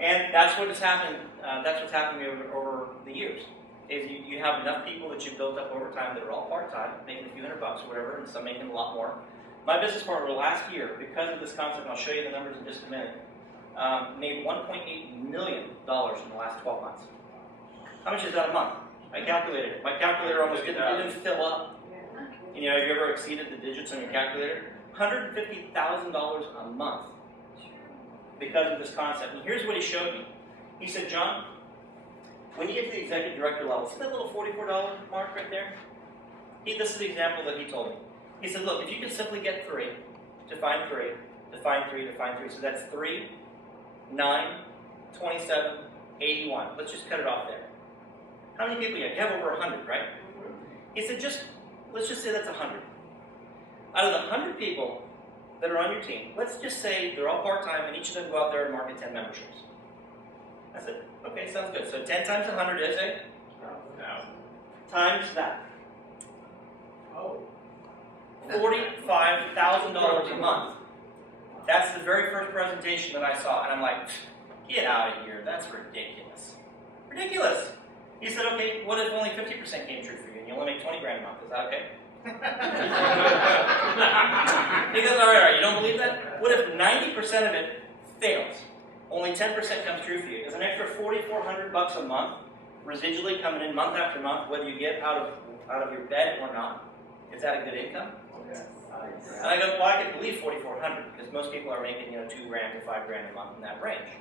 And that's what has happened. That's what's happened to me over the years. Is you have enough people that you've built up over time that are all part-time, making a few $100 or whatever, and some making a lot more. My business partner last year, because of this concept, and I'll show you the numbers in just a minute, made $1.8 million in the last 12 months. How much is that a month? I calculated it. My calculator almost didn't fill up. You know, have you ever exceeded the digits on your calculator? $150,000 a month because of this concept. And here's what he showed me. He said, John, when you get to the executive director level, see that little $44 mark right there? This is the example that he told me. He said, look, if you can simply get 3, define 3, define 3, define 3, so that's 3, 9, 27, 81. Let's just cut it off there. How many people you have? You have over 100, right? He said, let's just say that's 100. Out of the 100 people that are on your team, let's just say they're all part-time and each of them go out there and market 10 memberships. I said, okay, sounds good. So 10 times 100 is a? 1,000. Times that. $45,000 a month. That's the very first presentation that I saw, and I'm like, get out of here, that's ridiculous. Ridiculous! He said, okay, what if only 50% came true for you, and you only make 20 grand a month, is that okay? He goes, all right, you don't believe that? What if 90% of it fails? Only 10% comes true for you. Is an extra $4,400 a month, residually coming in month after month, whether you get out of your bed or not? Is that a good income? And I go, well, I can believe $4,400 because most people are making, $2 grand to $5 grand a month in that range.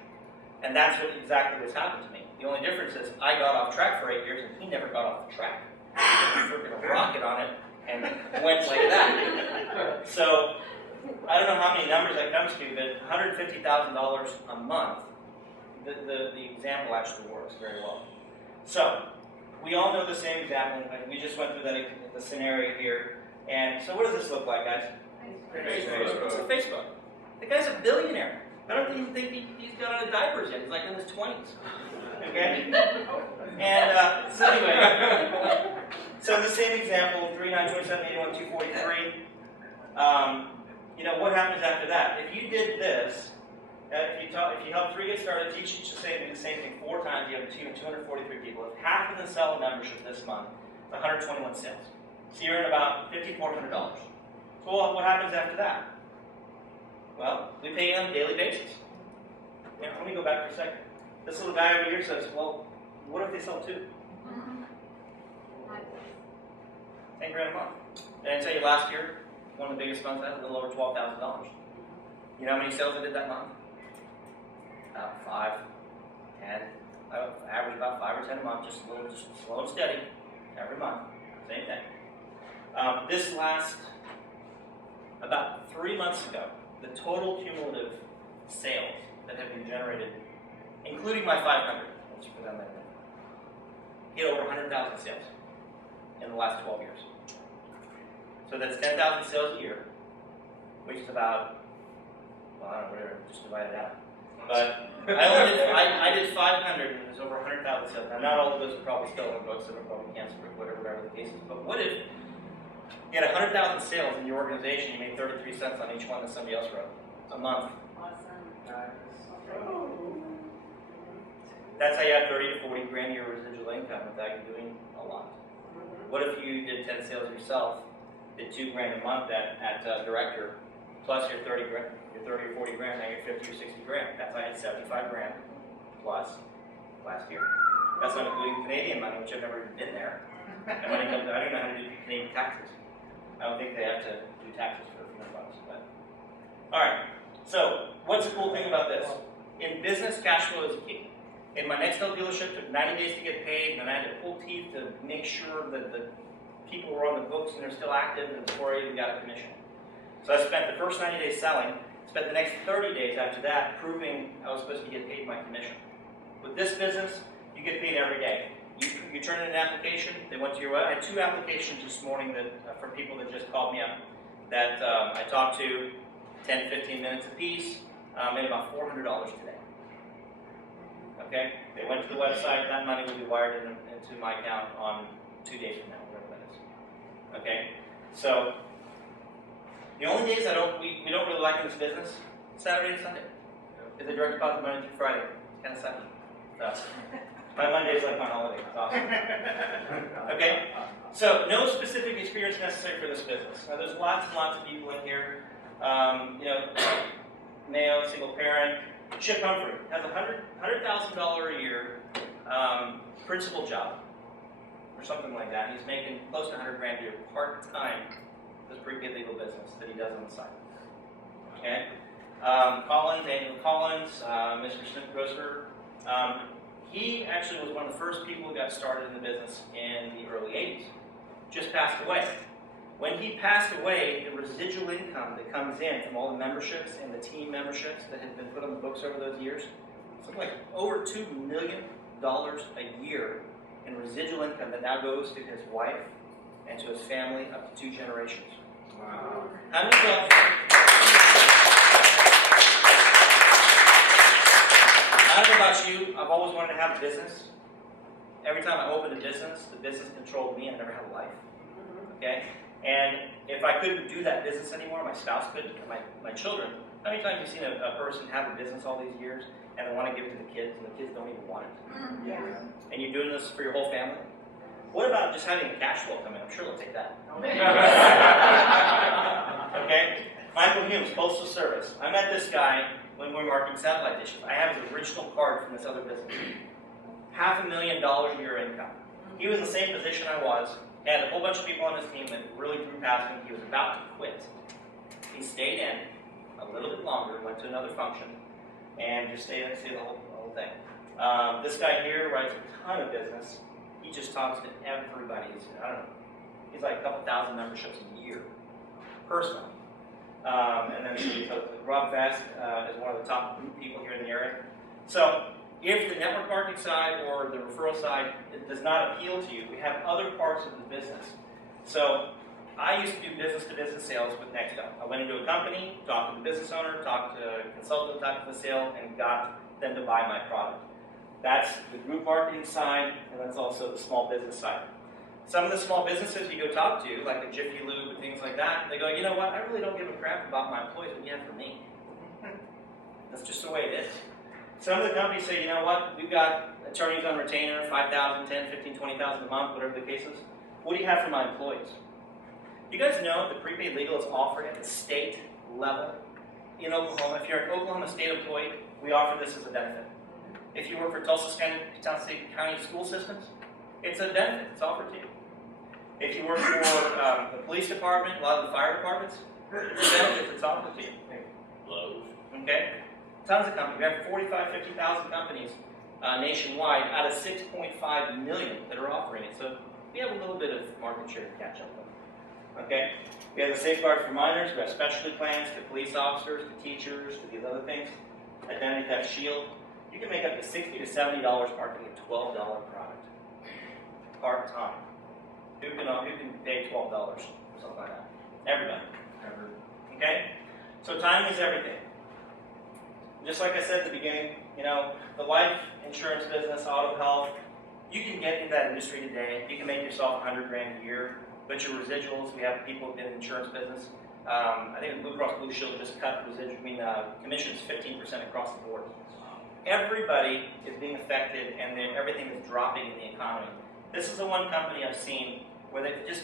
And that's exactly what's happened to me. The only difference is I got off track for 8 years and he never got off the track. He took a rocket on it and went like that. So I don't know how many numbers that comes to, but $150,000 a month, the example actually works very well. So we all know the same example. We just went through the scenario here. And so what does this look like, guys? Facebook. It's a Facebook. The guy's a billionaire. I don't even think he's got out of diapers yet. He's like in his 20s. Okay? And so anyway, so the same example, 3, 9, 27, 81, 243. What happens after that? If you did this, if you help 3 get started, teach each the same thing 4 times, you have a team of 243 people. If half of them sell a membership this month, it's 121 sales. So you're in about $5,400. So what happens after that? Well, we pay on a daily basis. Let me go back for a second. This little guy over here says, well, what if they sell 2? 10 grand a month. And I tell you, last year, one of the biggest months I had, a little over $12,000. You know how many sales I did that month? About 5, 10. I average about 5 or 10 a month, just slow and steady, every month. Same thing. This last, about 3 months ago, the total cumulative sales that have been generated, including my 500, let's put that in there, hit over 100,000 sales in the last 12 years. So that's 10,000 sales a year, which is about, well, I don't know, whatever, just divide it out. But I did 500 and it was over 100,000 sales. Now, not all of those are probably stolen books that are probably canceled or whatever the case is. But what if you had 100,000 sales in your organization, you made 33 cents on each one that somebody else wrote? a month. Awesome. That's how you have 30 to 40 grand a year residual income without you doing a lot. What if you did 10 sales yourself, did 2 grand a month at director, plus your 30 or 40 grand, now you're 50 or 60 grand. That's why I had 75 grand plus last year. That's not including Canadian money, which I've never even been there. And when it comes to, I don't know how to do Canadian taxes. I don't think they have to do taxes for a few bucks. But all right. So what's the cool thing about this? In business, cash flow is key. In my Nextel dealership, it took 90 days to get paid, and I had to pull teeth to make sure that the people were on the books and they're still active and before I even got a commission. So I spent the first 90 days selling, spent the next 30 days after that proving I was supposed to get paid my commission. With this business, you get paid every day. You turn in an application, they went to your website. I had 2 applications this morning that from people that just called me up that I talked to 10, 15 minutes a piece, made about $400 today. Okay? They went to the website, that money will be wired into my account on 2 days from now, whatever that is. Okay? So, the only days we don't really like in this business, Saturday and Sunday. Is the direct deposit Monday through Friday. It's kind of sucky. My Monday is like my holiday. It's awesome. Okay? So, no specific experience necessary for this business. Now, there's lots and lots of people in here. Mayo, single parent. Chip Humphrey has a $100,000 a year principal job, or something like that. He's making close to 100 grand a year part-time. This prepaid legal business that he does on the side. Okay? Daniel Collins, Mr. Smith Grocer. He actually was one of the first people who got started in the business in the early 80s. Just passed away. When he passed away, the residual income that comes in from all the memberships and the team memberships that had been put on the books over those years, something like over $2 million a year in residual income that now goes to his wife and to his family up to 2 generations. Wow. How many of I don't know about you, I've always wanted to have a business. Every time I opened a business, the business controlled me and I never had a life. Okay? And if I couldn't do that business anymore, my spouse couldn't, my children, how many times have you seen a person have a business all these years and they want to give it to the kids and the kids don't even want it? Yes. And you're doing this for your whole family? What about just having a cash flow come in? I'm sure they'll take that. Okay? Michael Humes, Postal Service. I met this guy when we were marking satellite dishes. I have his original card from this other business. $500,000 a year income. He was in the same position I was. Had a whole bunch of people on his team that really grew past him. He was about to quit. He stayed in a little bit longer, went to another function, and just stayed in and stayed the whole thing. This guy here writes a ton of business. He just talks to everybody. I don't know. He's like a couple thousand memberships a year, personally. And then Rob Vest is one of the top group people here in the area. So if the network marketing side or the referral side does not appeal to you, we have other parts of the business. So I used to do business-to-business sales with Nextel. I went into a company, talked to the business owner, talked to a consultant, talked to the sale, and got them to buy my product. That's the group marketing side, and that's also the small business side. Some of the small businesses you go talk to, like the Jiffy Lube and things like that, they go, you know what, I really don't give a crap about my employees, but you have for me. That's just the way it is. Some of the companies say, you know what, we've got attorneys on retainer, $5,000, $10,000, $15,000, $20,000 a month, whatever the case is. What do you have for my employees? You guys know that prepaid legal is offered at the state level in Oklahoma. If you're an Oklahoma state employee, we offer this as a benefit. If you work for Tulsa County school systems, it's a benefit. It's offered to you. If you work for the police department, a lot of the fire departments, it's a benefit that's offered to you. Lowe's. Okay? Tons of companies. We have 45,000, 50,000 companies nationwide out of 6.5 million that are offering it. So we have a little bit of market share to catch up with. Okay? We have the safeguard for minors. We have specialty plans to police officers, to teachers, to these other things. Identity theft shield. You can make up to $60 to $70 marketing a $12 product. Part-time. Who can pay $12 or something like that? Everybody. Okay? So time is everything. Just like I said at the beginning, you know, the life insurance business, auto health, you can get in that industry today. You can make yourself $100 grand a year, but your residuals, we have people who've been in the insurance business I think Blue Cross Blue Shield just cut commissions 15% across the board. Everybody is being affected, and everything is dropping in the economy. This is the one company I've seen where they just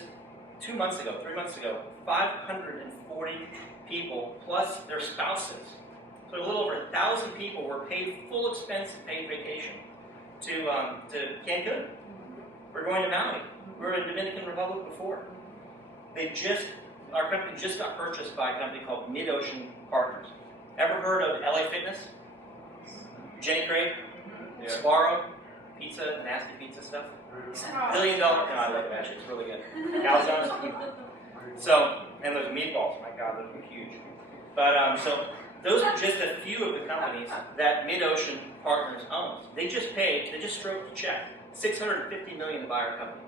3 months ago, 540 people plus their spouses. So a little over 1,000 people were paid full expense and paid vacation to Cancun. We're going to Maui. We were in Dominican Republic before. Our company just got purchased by a company called Mid-Ocean Partners. Ever heard of LA Fitness? Jenny Craig? Yeah. Sbarro? Pizza, the nasty pizza stuff? $1 billion. No, I love it actually. It's really good. Calzones. So, and those meatballs, my God, those are huge. But so those are just a few of the companies that Mid-Ocean Partners owns. They just stroked the check, $650 million to buy our company.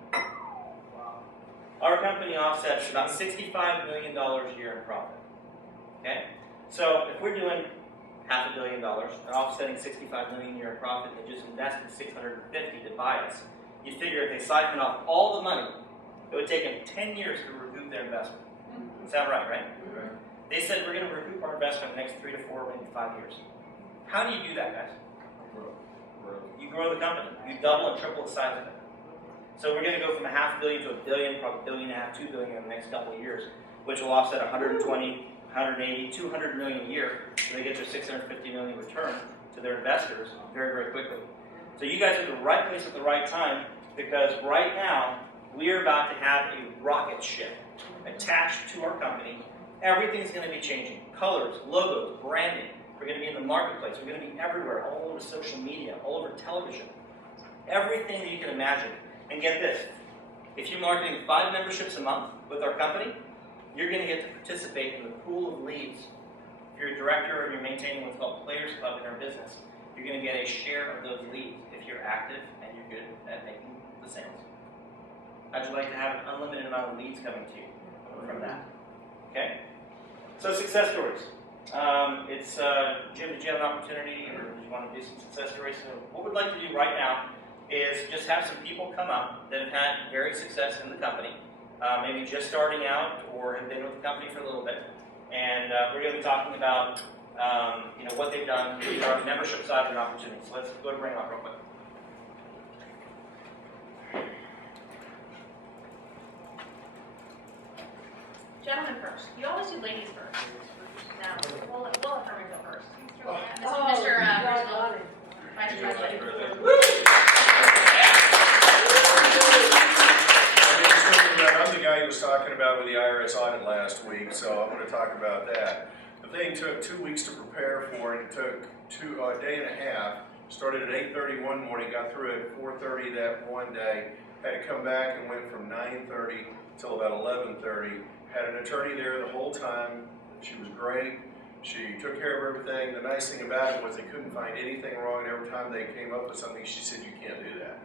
Our company offsets about $65 million a year in profit. Okay? So if we're doing $500 million and offsetting $65 million a year in profit, they just invested $650 to buy us. You figure if they siphon off all the money, it would take them 10 years to recoup their investment. Sound right, right? Right. They said we're going to recoup our investment in the next 3 to 4, maybe 5 years. How do you do that, guys? You grow the company. You double and triple the size of it. So we're going to go from $500 million to $1 billion, probably $1.5 billion, $2 billion in the next couple of years, which will offset 120, 180, $200 million a year, so they get their $650 million return to their investors very, very quickly. So you guys are at the right place at the right time, because right now we're about to have a rocket ship attached to our company. Everything's going to be changing. Colors, logos, branding. We're going to be in the marketplace. We're going to be everywhere, all over social media, all over television. Everything that you can imagine. And get this, if you're marketing 5 memberships a month with our company, you're going to get to participate in the pool of leads. If you're a director and you're maintaining what's called Players Club in our business, you're going to get a share of those leads if you're active and you're good at making the sales. How'd you like to have an unlimited amount of leads coming to you from that? Okay? So success stories. Jim, did you have an opportunity, or did you want to do some success stories? So what we'd like to do right now is just have some people come up that have had very success in the company, maybe just starting out or have been with the company for a little bit. And we're going to be talking about what they've done either on the membership side or an opportunity. So let's go to bring it up real quick. Gentlemen first. You always do ladies first. No, we'll let Herman go first. Mr. Roosevelt, Vice President. I'm the guy who was talking about with the IRS audit last week, so I'm going to talk about that. The thing took 2 weeks to prepare for, and it took a day and a half. Started at 8:30 one morning, got through at 4:30 that one day. Had to come back and went from 9:30 till about 11:30. Had an attorney there the whole time. She was great. She took care of everything. The nice thing about it was they couldn't find anything wrong, and every time they came up with something, she said, "You can't do that."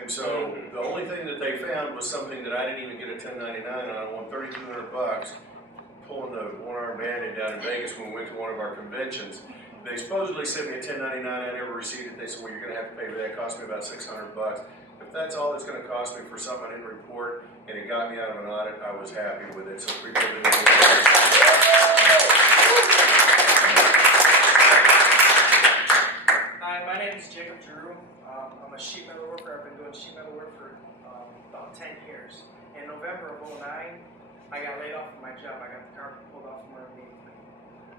And so the only thing that they found was something that I didn't even get a 1099 on. I won $3,200 pulling the one-arm bandit down in Vegas when we went to one of our conventions. They supposedly sent me a 1099. I never received it. They said, "Well, you're going to have to pay for that. It cost me about $600. If that's all it's going to cost me for something I didn't report and it got me out of an audit, I was happy with it." So Hi, my name is Jacob Drew. I'm a sheet metal worker. I've been doing sheet metal work for about 10 years. In November of 2009, I got laid off from my job. I got the carpet pulled off from underneath me.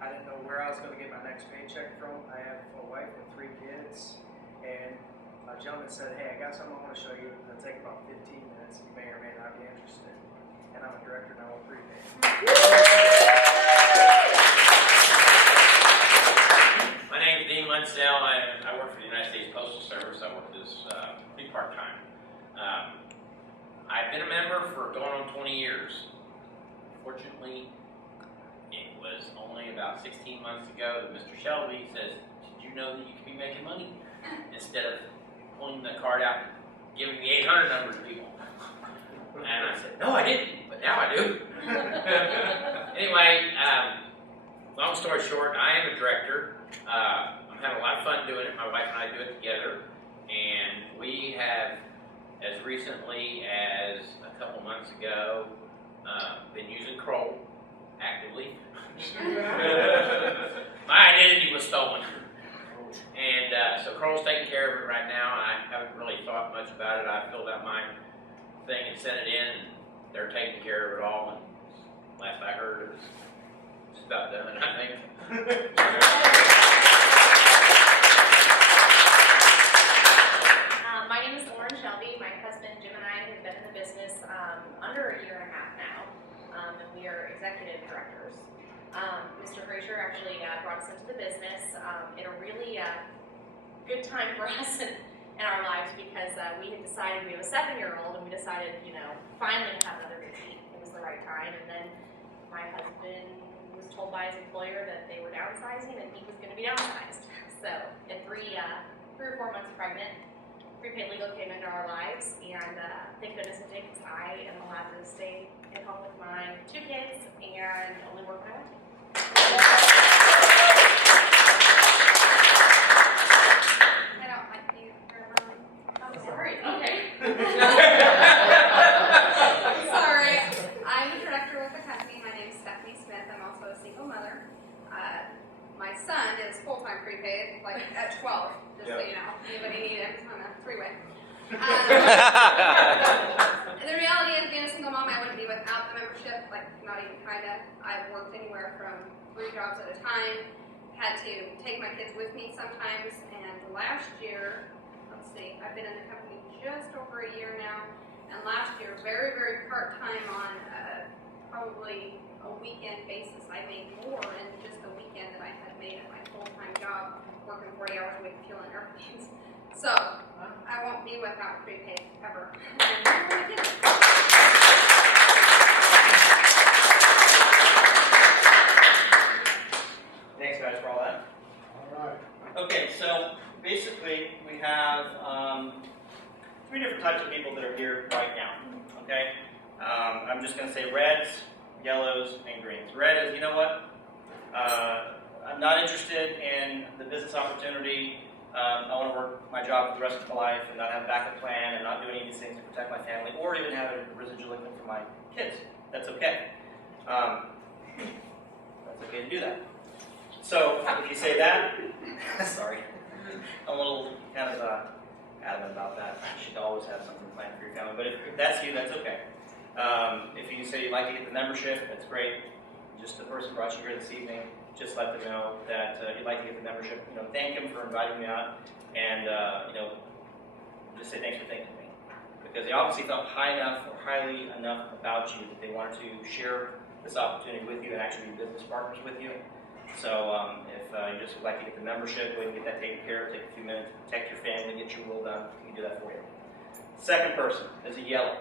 I didn't know where I was going to get my next paycheck from. I have a wife with 3 kids, and a gentleman said, "Hey, I got something I want to show you. It'll take about 15 minutes. You may or may not be interested." And I'm a director now with prepaid. My name's Dean Munsell. I work for the United States Postal Service. I work this pretty part-time. I've been a member for going on 20 years. Fortunately, it was only about 16 months ago that Mr. Shelby says, "Did you know that you could be making money?" Instead of pulling the card out and giving the 800 number to people. And I said, "No, I didn't, but now I do." Anyway, long story short, I am a director. I'm having a lot of fun doing it. My wife and I do it together. And we have, as recently as a couple months ago, been using Kroll actively. My identity was stolen. And so Kroll's taking care of it right now. I haven't really thought much about it. I filled out my thing and sent it in, and they're taking care of it all. And last I heard, it was just about done, I think. My name is Lauren Shelby. My husband Jim and I have been in the business under a year and a half now, and we are executive directors. Mr. Fraser actually brought us into the business in a really good time for us in our lives because we had decided, we have a 7-year-old, and we decided, finally to have another baby. It was the right time, and then my husband was told by his employer that they were downsizing and he was going to be downsized. So at 3 or 4 months pregnant, prepaid legal came into our lives, and thank goodness it did, because I am allowed to stay at home with my 2 kids and only work when I want to. I don't like you forever. I'm sorry. Okay. Sorry. I'm a director with the company. My name is Stephanie Smith. I'm also a single mother. My son is full-time prepaid, like at 12, just so you know. Anybody need him? I'm a 3-way. The reality is, being a single mom, I wouldn't be without the membership, like not even kinda. I've worked anywhere from 3 jobs at a time, had to take my kids with me sometimes, and last year, let's see, I've been in the company just over a year now, and last year, very, very part-time on probably a weekend basis, I made more in just a weekend than I had made at my full-time job, working 40 hours a week, fueling airplanes. So, I won't be without prepaid ever. Thanks, guys, for all that. All right. Okay, so basically we have 3 different types of people that are here right now. Okay, I'm just going to say reds, yellows, and greens. Red is, you know what? I'm not interested in the business opportunity. I want to work my job for the rest of my life and not have a backup plan and not do any of these things to protect my family or even have a residual income for my kids. That's okay. That's okay to do that. So if you say that, sorry, I'm a little kind of adamant about that. You should always have something planned for your family. But if that's you, that's okay. If you say you'd like to get the membership, that's great. Just the person brought you here this evening. Just let them know that you'd like to get the membership. Thank them for inviting me out, and just say thanks for thinking of me, because they obviously felt highly enough about you that they wanted to share this opportunity with you and actually be business partners with you. So if you just would like to get the membership, go ahead and get that taken care of. Take a few minutes, protect your family, get your will done. We can do that for you. Second person is a yellow.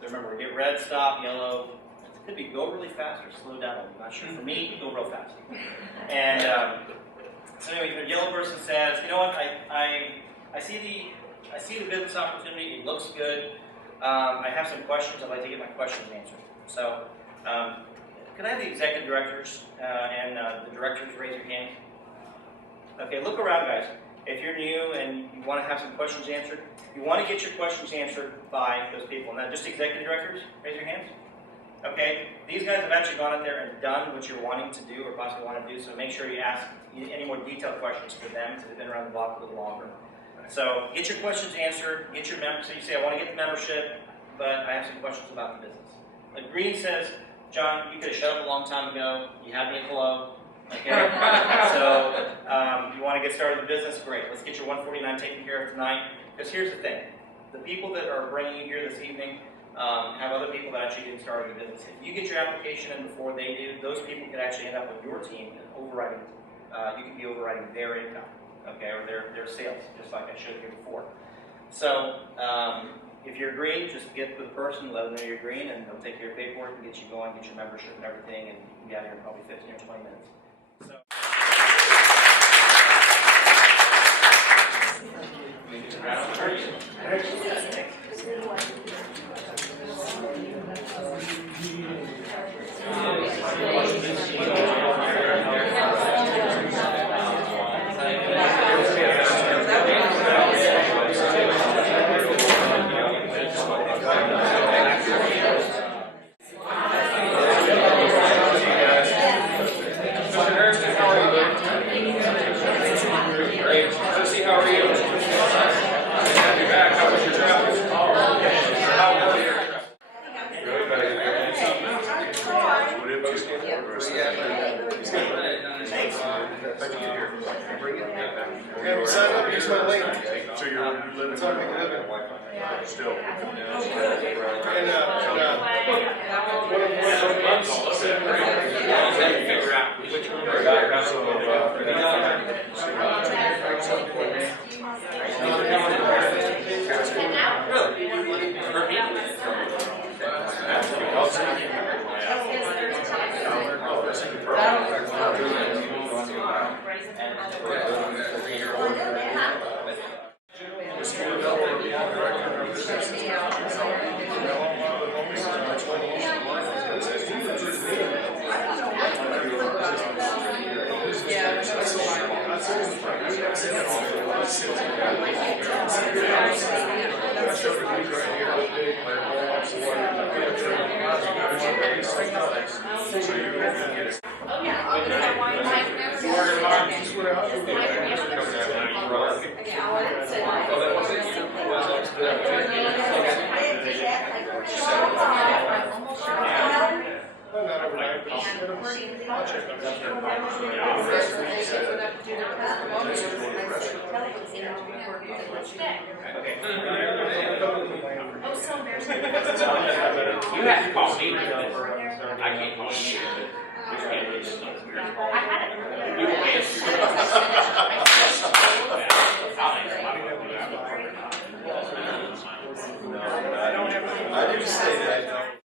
So remember, we get red, stop, yellow. It could be go really fast or slow down. I'm not sure. For me, go real fast. And so anyway, the yellow person says, you know what? I see the business opportunity. It looks good. I have some questions. I'd like to get my questions answered. So could I have the executive directors and the directors raise your hand? Okay, look around, guys. If you're new and you want to have some questions answered, you want to get your questions answered by those people. Now, just executive directors, raise your hands. Okay, these guys have actually gone out there and done what you're wanting to do or possibly want to do, so make sure you ask any more detailed questions for them because they've been around the block a little longer. So get your questions answered, get your membership. So you say, I want to get the membership, but I have some questions about the business. Like Green says, John, you could have shut up a long time ago. You had me at hello. Okay, so you want to get started with the business? Great. Let's get your 149 taken care of tonight. Because here's the thing. The people that are bringing you here this evening have other people that actually didn't start the business. If you get your application in before they do, those people could actually end up with your team and overriding. You could be overriding their income, okay, or their sales, just like I showed you before. So if you're green, just get with the person, let them know you're green, and they'll take care of paperwork and get you going, get your membership and everything, and you can be out here in probably 15 or 20 minutes. So. Yeah, sign up, use my link. So you live in South Carolina? Still. Figure out which one we're You have to call me.